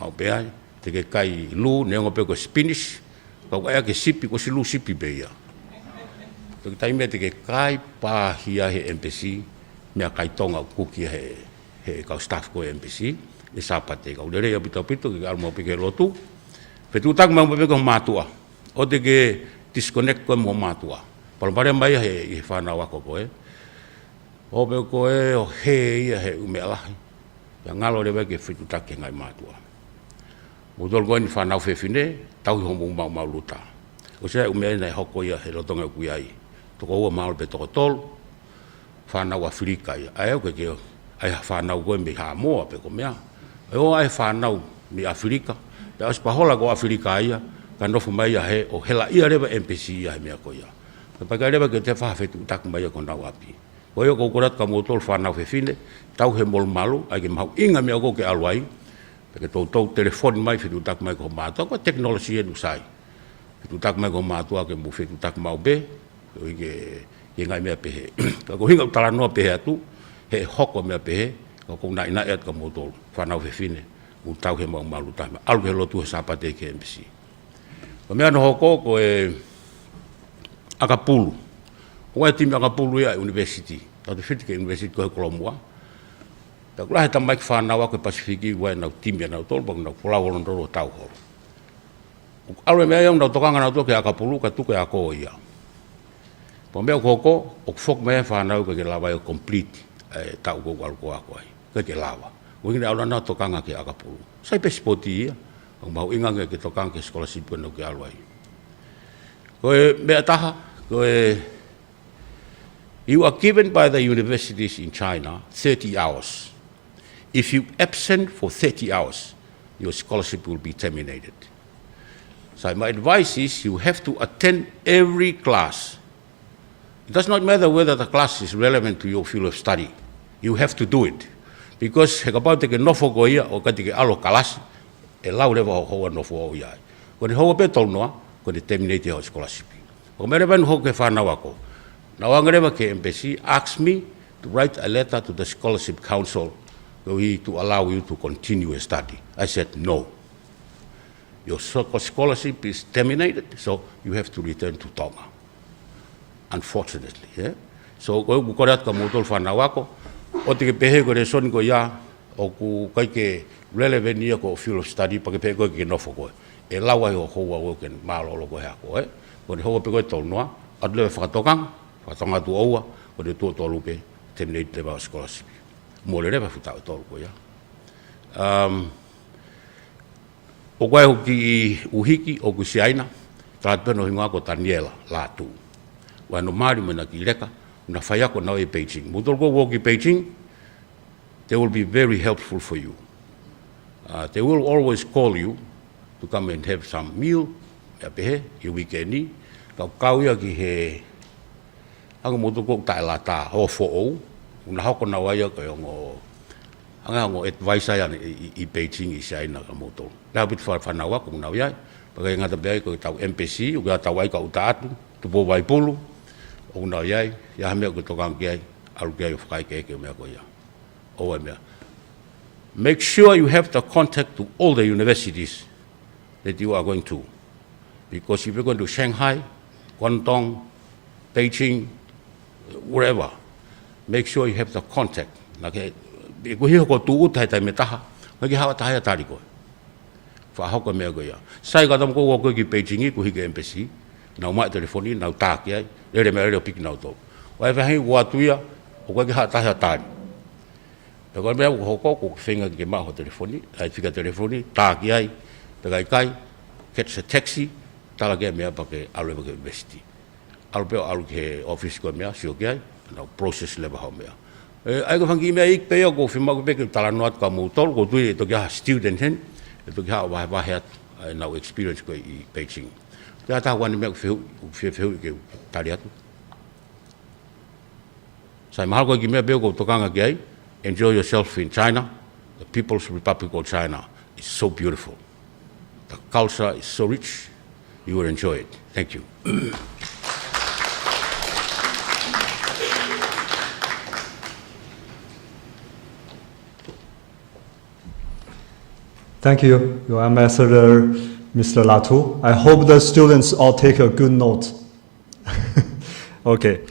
mau pe ai, te ke kai lu, ne ngo pe ko spinach, ko ai ke sipi ko silu sipi be ya. Te tai me te ke kai pa hia he MPC, me kai tonga kuki he ka staff ko MPC, e sapate ka ule ya pito ke almo pe ke lotu. Fetu tak mau pe ko matua. O te ke disconnect ko mo matua. Pare mai he fana wa ko e. O pe ko e o he ia he umela. Ya ngalo le ke fitu tak ngai matua. Mo dol go ni fana fe fine, tau ho mo mau luta. O se umela nei hoko ia he lotonga ku ai. To ko mau pe to tol. Fana wa Afrika ia. Ai ko ke ai fana go me ha mo pe ko mea. O ai fana mi Afrika. Ya as pahola go Afrika ia. Ka no mai ia he o hela ia le MPC ia me ko ia. Pa ka le ke te fa fitu tak mai ko na wapi. Ko yo ko kurat ka motol fana fe fine. Tau he mol malu, ai ke mau inga me ko ke alwai. Ke to telefon mai fitu tak mai ko mato ko teknologi e usai. Fitu tak mai ko mato ke mu fitu tak mau be, ke ngai me pe. Ka ko hinga tala no pe atu, he hoko me pe, ko na ina et ka motol fana fe fine. U tau he mau malu ta. Al ke lo tu sapate ke MPC. Ko me no hoko ko e Akapulu. O e timi Akapulu ia university. Ta te fiti ke university ko Kolomua. Ta kula he tamai whanau ako Pasifiki wai nau timi nau tolu bang nau polawolo ndoro tau horo. Alwe mea iong nau tokanga nau toke Akapulu ka tuke ako ia. Po mea koko, o fok mea whanau ka ke lawa e complete tau ko alko ako ai. Ka ke lawa. Wingine aula nau tokanga ke Akapulu. Sai pe spoti ia. Ang mau ingang ke tokanga ke scholarship nau ke alwai. Ko e mea taha, ko e you are given by the universities in China 30 hours. If you absent for 30 hours, your scholarship will be terminated. So my advice is you have to attend every class. It does not matter whether the class is relevant to your field of study. You have to do it. Because hekapau teke nofo ko ia o ka teke alo kalasi, e lau lewa hoa nofo o ia. Kone hoa pe tolnoa, kone terminate your scholarship. O mere vanu ho ke whanau ako. Now, Angreva MPC asked me to write a letter to the Scholarship Council to allow you to continue a study. I said, no. Your scholarship is terminated, so you have to return to Tonga. Unfortunately. Yeah? So, ko korat ka motol whanawako, o te ke pehe ko re son ko ia, o ku kai ke relevant ia ko field of study, pa ke pehe ko ke nofo ko. E lawa ho hoa o ke malolo ko hea ko. Ko ne hoa pe ko tolnoa, adle whakatokanga, Whatonga tu oua, o te tō tōlu pe, terminate lewa scholarship. Mō le rewa whutau tōlu ko ia. O koe hoki i uhiki, o ku siaina, tātu peno hingoa ko Daniela, lā tū. Wai no Māori mena ki reka, una whai ako nau e Beijing. Mō tōlu ko woki Beijing, they will be very helpful for you. They will always call you to come and have some meal, e pehe, i weekend ni, kau ia ki he anga mo ko ta la ta ho fo o una ha ko na wa ya ko ngo anga ngo advisor ya I Beijing I China ka mo to la bit fa na wa ko na ya pa ga ngata be ko ta MPC u ga ta wa ka uta atu tu bo vai pulu o na ya ya me ko to kan ke al ke fa ke me ko ya o me make sure you have the contact to all the universities that you are going to, because if you're going to Shanghai, Guangdong, Beijing, wherever, make sure you have the contact. Okay, because here go to utai tai metaha, lagi hawa tahaya tari ko. Fa hoko me go ya. Sai ga dam ko go ki Beijing ko hi ke embassy, na ma telephone na ta ke, le me le pick na to. Wa fa hi wa tu ya, o go ki ha tahaya tari. Pero me ho ko finga ke ma ho telephone, ai fica telephone ta ki ai. Kai catch a taxi tala ke mea pa ke alu ke university alu ke office ko mea sio ke na process le ba mea ai ko fangi mea ik pe ko fima ko pe tala not ka mo tol ko tu to ke student hen to ke ha ba ha na experience ko I Beijing ya ta wan me ko fe ke tali atu sai mal ko ki mea pe ko to kanga ke ai enjoy yourself in China. The People's Republic of China is so beautiful. The culture is so rich, you will enjoy it. Thank you. Thank you, Your Ambassador, Mr. Latu. I hope the students all take a good note. Okay.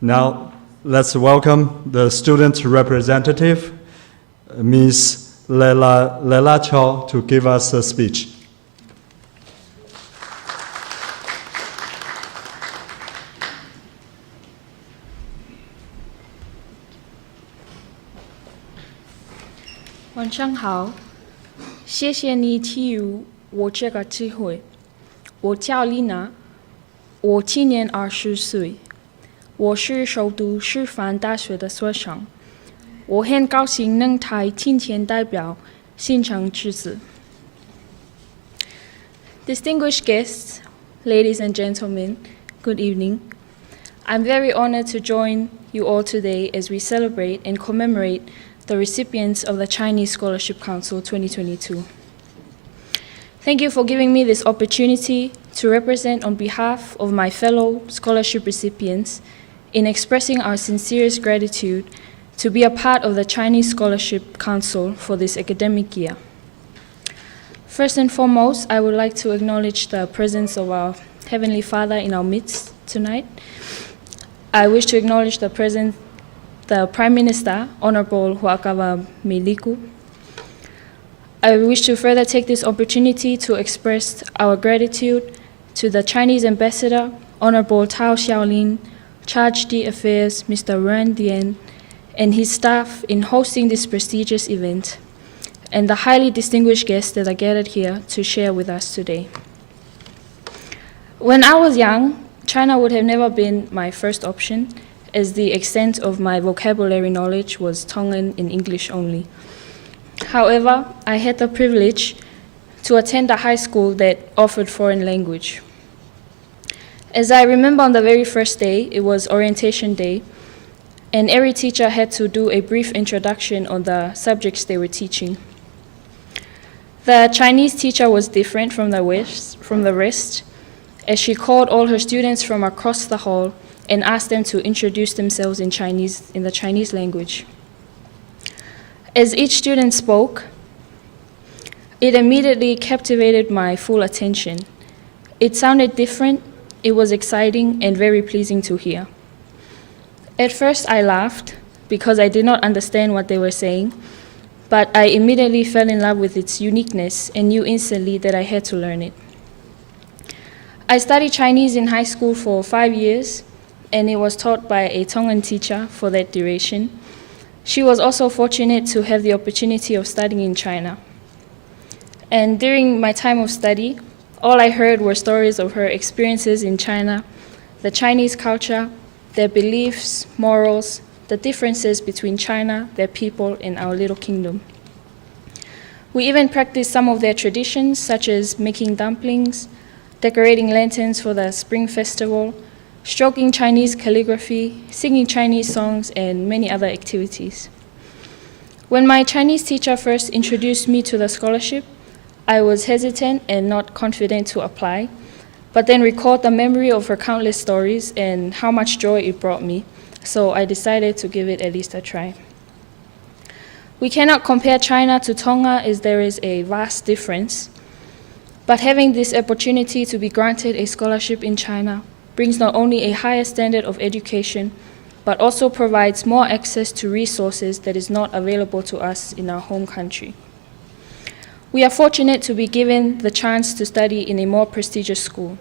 Now, let's welcome the student representative, Ms. Lela Chao, to give us a speech.晚上好，谢谢你给予我这个机会。我叫丽娜，我今年20岁，我是首都师范大学的学生。我很高兴能在今天代表新城之子。Distinguished guests, ladies and gentlemen, good evening. I'm very honored to join you all today as we celebrate and commemorate the recipients of the Chinese Scholarship Council 2022. Thank you for giving me this opportunity to represent on behalf of my fellow scholarship recipients in expressing our sincerest gratitude to be a part of the Chinese Scholarship Council for this academic year. First and foremost, I would like to acknowledge the presence of our Heavenly Father in our midst tonight. I wish to acknowledge the Prime Minister, Honorable Huakawa Miliku. I wish to further take this opportunity to express our gratitude to the Chinese Ambassador, Honorable Tao Xiaolin, Charge d'Affaires, Mr. Ren Dian, and his staff in hosting this prestigious event, and the highly distinguished guests that are gathered here to share with us today. When I was young, China would have never been my first option, as the extent of my vocabulary knowledge was Tongan and English only. However, I had the privilege to attend a high school that offered foreign language. As I remember, on the very first day, it was orientation day, and every teacher had to do a brief introduction on the subjects they were teaching. The Chinese teacher was different from the rest, as she called all her students from across the hall and asked them to introduce themselves in the Chinese language. As each student spoke, it immediately captivated my full attention. It sounded different, it was exciting and very pleasing to hear. At first I laughed because I did not understand what they were saying, but I immediately fell in love with its uniqueness and knew instantly that I had to learn it. I studied Chinese in high school for 5 years, and it was taught by a Tongan teacher for that duration. She was also fortunate to have the opportunity of studying in China. And during my time of study, all I heard were stories of her experiences in China, the Chinese culture, their beliefs, morals, the differences between China, their people, and our little kingdom. We even practiced some of their traditions, such as making dumplings, decorating lanterns for the Spring Festival, stroking Chinese calligraphy, singing Chinese songs, and many other activities. When my Chinese teacher first introduced me to the scholarship, I was hesitant and not confident to apply, but then recalled the memory of her countless stories and how much joy it brought me, so I decided to give it at least a try. We cannot compare China to Tonga as there is a vast difference, but having this opportunity to be granted a scholarship in China brings not only a higher standard of education, but also provides more access to resources that is not available to us in our home country. We are fortunate to be given the chance to study in a more prestigious school.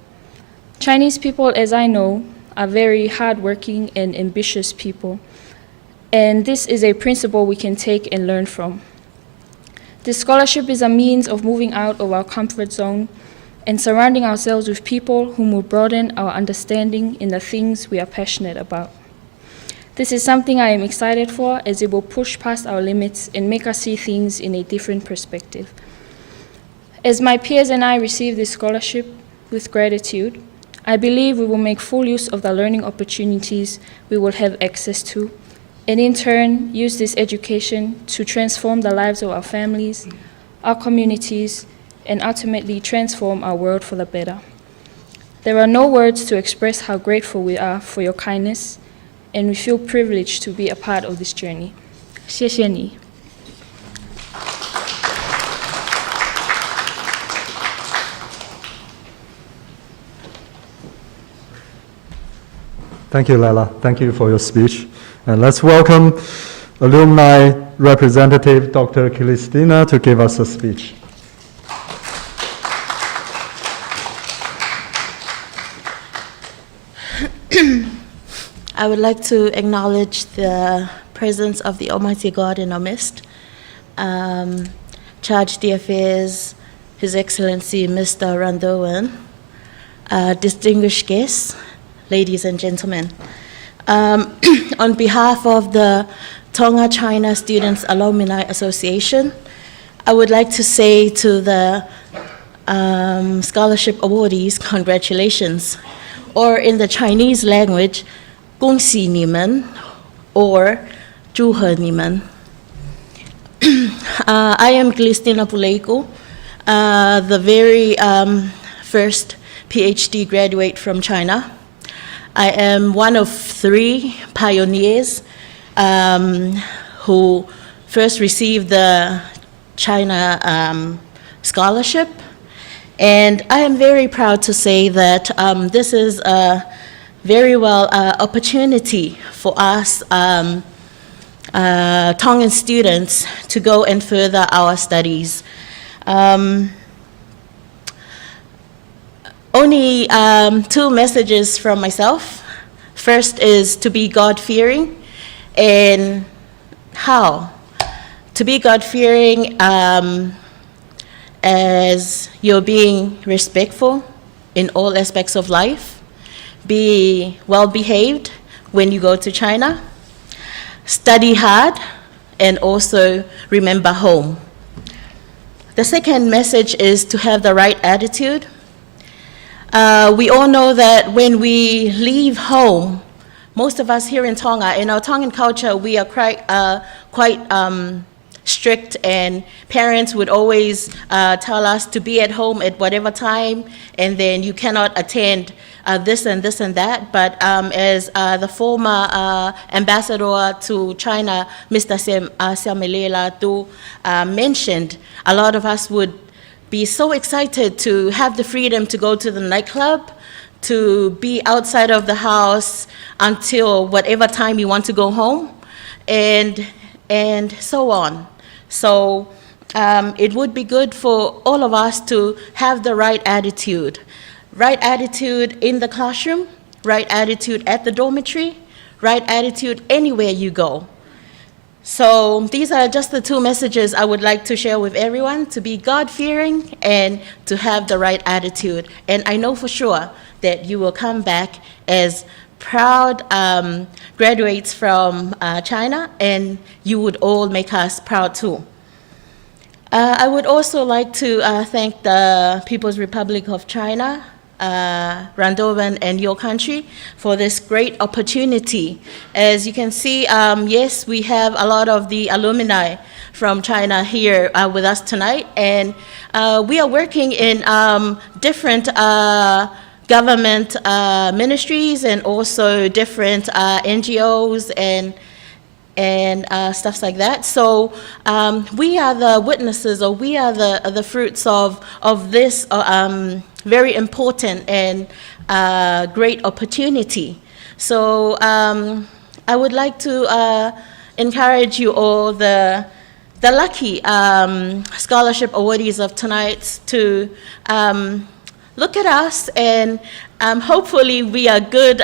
Chinese people, as I know, are very hardworking and ambitious people, and this is a principle we can take and learn from. This scholarship is a means of moving out of our comfort zone and surrounding ourselves with people whom will broaden our understanding in the things we are passionate about. This is something I am excited for, as it will push past our limits and make us see things in a different perspective. As my peers and I receive this scholarship with gratitude, I believe we will make full use of the learning opportunities we will have access to, and in turn use this education to transform the lives of our families, our communities, and ultimately transform our world for the better. There are no words to express how grateful we are for your kindness, and we feel privileged to be a part of this journey. 谢谢你. Thank you, Lela. Thank you for your speech. And let's welcome alumni representative Dr. Kilistina to give us a speech. I would like to acknowledge the presence of the Almighty God in our midst. Charge d'Affaires, His Excellency Mr. Randowan, distinguished guests, ladies and gentlemen. On behalf of the Tonga China Students Alumni Association, I would like to say to the scholarship awardees, congratulations. Or in the Chinese language, 恭喜你们 or 祝贺你们. I am Kilistina Puleiku, the very first PhD graduate from China. I am one of 3 pioneers who first received the China scholarship. And I am very proud to say that this is a very well opportunity for us Tongan students to go and further our studies. Only 2 messages from myself. First is to be God-fearing, and how? To be God-fearing as you're being respectful in all aspects of life, be well-behaved when you go to China, study hard, and also remember home. The second message is to have the right attitude. We all know that when we leave home, most of us here in Tonga, in our Tongan culture, we are quite strict, and parents would always tell us to be at home at whatever time, and then you cannot attend this and this and that. But as the former ambassador to China, Mr. Siamelela Tu, mentioned, a lot of us would be so excited to have the freedom to go to the nightclub, to be outside of the house until whatever time you want to go home, and so on. So it would be good for all of us to have the right attitude. Right attitude in the classroom, right attitude at the dormitory, right attitude anywhere you go. So these are just the 2 messages I would like to share with everyone: to be God-fearing and to have the right attitude. And I know for sure that you will come back as proud graduates from China, and you would all make us proud too. I would also like to thank the People's Republic of China Randovan and your country for this great opportunity. As you can see, yes, we have a lot of the alumni from China here with us tonight, and we are working in different government ministries and also different NGOs and stuff like that. So we are the witnesses, or we are the fruits of this very important and great opportunity. So I would like to encourage you all, the lucky scholarship awardees of tonight, to look at us, and hopefully we are good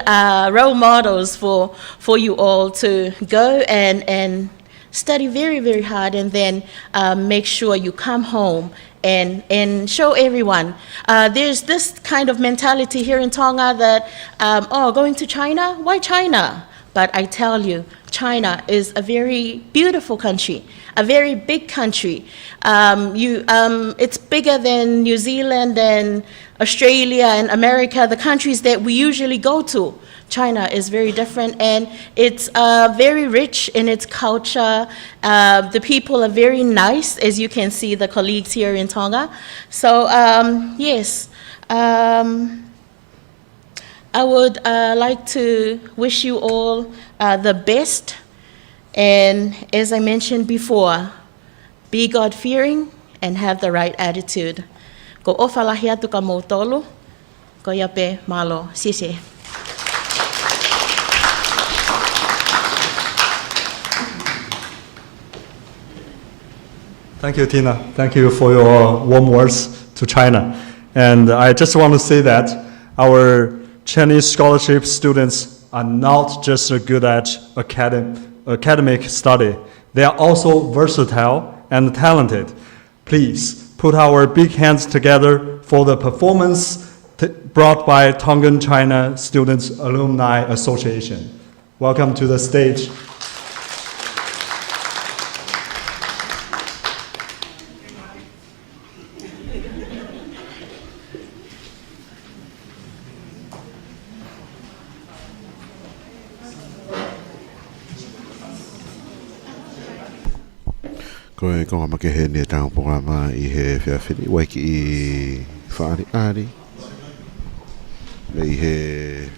role models for you all to go and study very, very hard, and then make sure you come home and show everyone. There's this kind of mentality here in Tonga that, going to China? Why China? But I tell you, China is a very beautiful country, a very big country. It's bigger than New Zealand and Australia and America, the countries that we usually go to. China is very different, and it's very rich in its culture. The people are very nice, as you can see, the colleagues here in Tonga. So yes, I would like to wish you all the best. And as I mentioned before, be God-fearing and have the right attitude. Ko ofalahi atu ka mautolo, ko yape malo. Sise. Thank you, Tina. Thank you for your warm words to China. And I just want to say that our Chinese scholarship students are not just good at academic study. They are also versatile and talented. Please put our big hands together for the performance brought by Tongan China Students Alumni Association. Welcome to the stage. Koe konga make he ne tau programa I he whiawhiri waiki I whaari ari. Nei he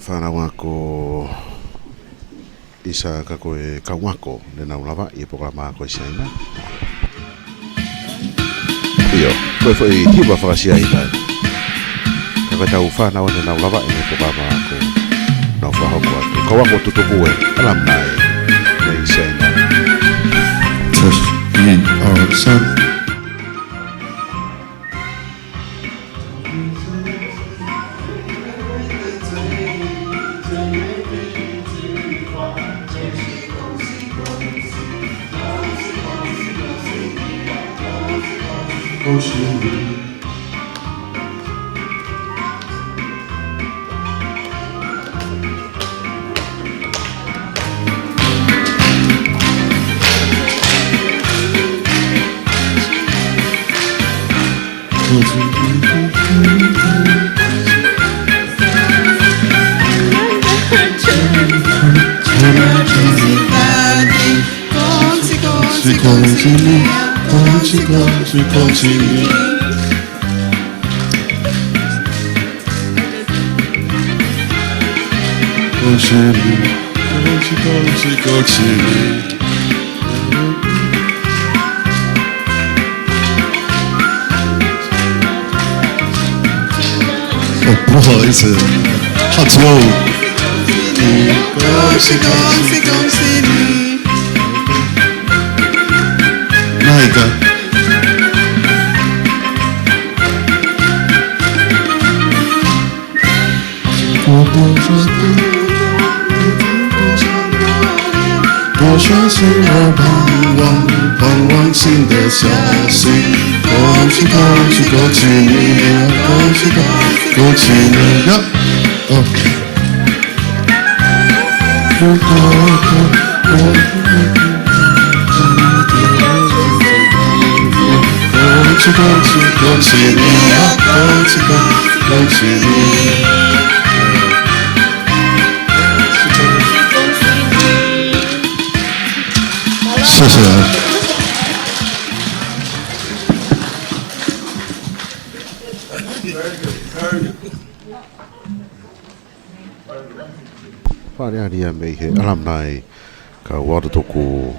whanau ko isa ka koe kaungako ne nau lava I programa koe siaina. Iyo, koe whai tiwa whakasia I tai. Ka koe tau whanau ne nau lava I programa ko nau whahoko atu. Kawango tutupu e, alam nai. Touch in our sun. Oh, 不好意思，好久。恭喜恭喜恭喜你！那一个？我相信我盼望新的消息。恭喜恭喜恭喜你！恭喜恭喜你！呀，哦。恭喜起你啊，恭喜你！谢谢。Wharearia me he alumni ka wada toku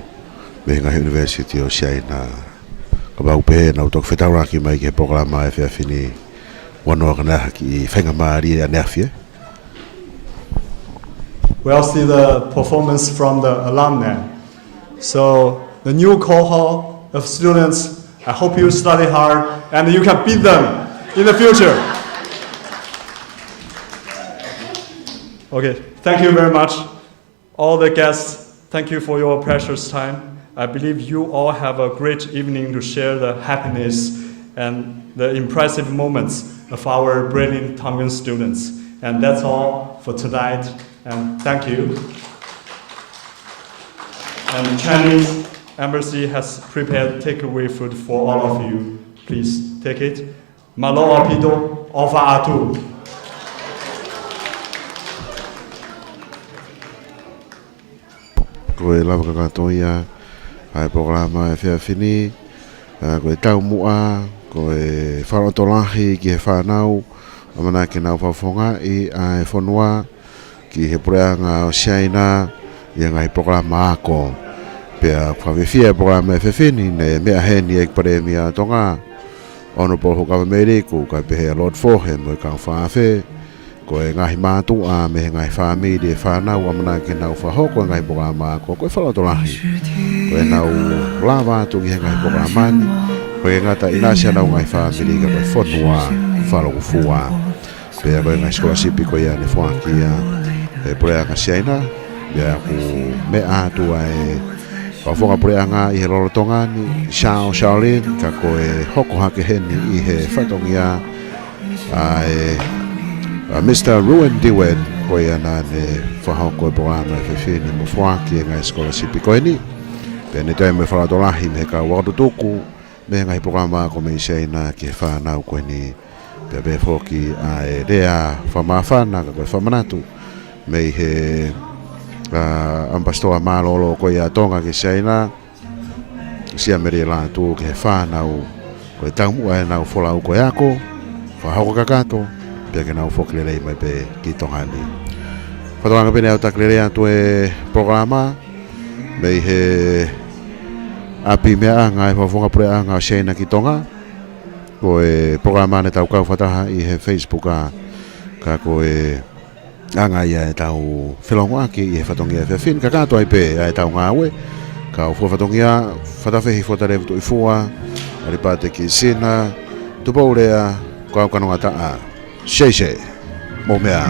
me ngā University of China ka bau pe na utok whetawraki mai ke programa e whiawhini wanoa kana ki whenga maari a neafie. We'll see the performance from the alumni. So the new cohort of students, I hope you study hard and you can beat them in the future. Okay, thank you very much. All the guests, thank you for your precious time. I believe you all have a great evening to share the happiness and the impressive moments of our brilliant Tongan students. And that's all for tonight, and thank you. And the Chinese Embassy has prepared takeaway food for all of you. Please take it. Malo apido, ova atu. Koe lava ka katoa ia ai programa e whiawhini koe tau mua koe wharatolahi ki he whanau amana ke nau whawhonga i ai whanua ki he pureanga o China i ngai programa ako pia whawewhia programa e whiawhini ne mea heni e kpare mia tonga Honorable Governor ka pehe Lord Fohem o ka whawhe ko e ngahi mātua me he ngahi whāmiri e whānau amana ke nau whahoko e ngahi programa ko e whalatolahi ko e nau lawātu ki he ngahi programani ko e ngata inasia nau ngahi whāmiri ka koe whanua whaloku fua pia ko e ngahi scholarship ko ia ne whakia e pureanga China ia ku me ātua e whawhonga pureanga i he lorotongani Shaolin ka ko e hoko hake heni i he whatongia Mr. Ruan Diwen ko ia na ne whahoko e programa e whiwhini mo whaki e ngai scholarship i koe ni. Pea ne toi me wharatolahi me ka warutuku me ngai programa ko me China ki he whanau koe ni. Pea be whoki a e rea whamawhana ka koe whamanatu me he ambastoa malolo ko ia tonga ki China sia meri la tu ki he whanau ko e taumua e nau wholau koe ako whahoko kakato pia ke nau whoklelei mai pe ki tongani. Whatoranga pene au taklelei atu e programa mei he api mea anga e whawhonga pure anga o China ki tonga ko e programa ne tau kau whataha i he Facebook ka ko e anga ia e tau whelongoaki i he whatongia e whiawhin ka kato ai pe e tau ngawe ka o whatongia whatawhehi whatarevu tu i fua aripate ki sina tupaurea ko au kanonga taa Shei, mo mea.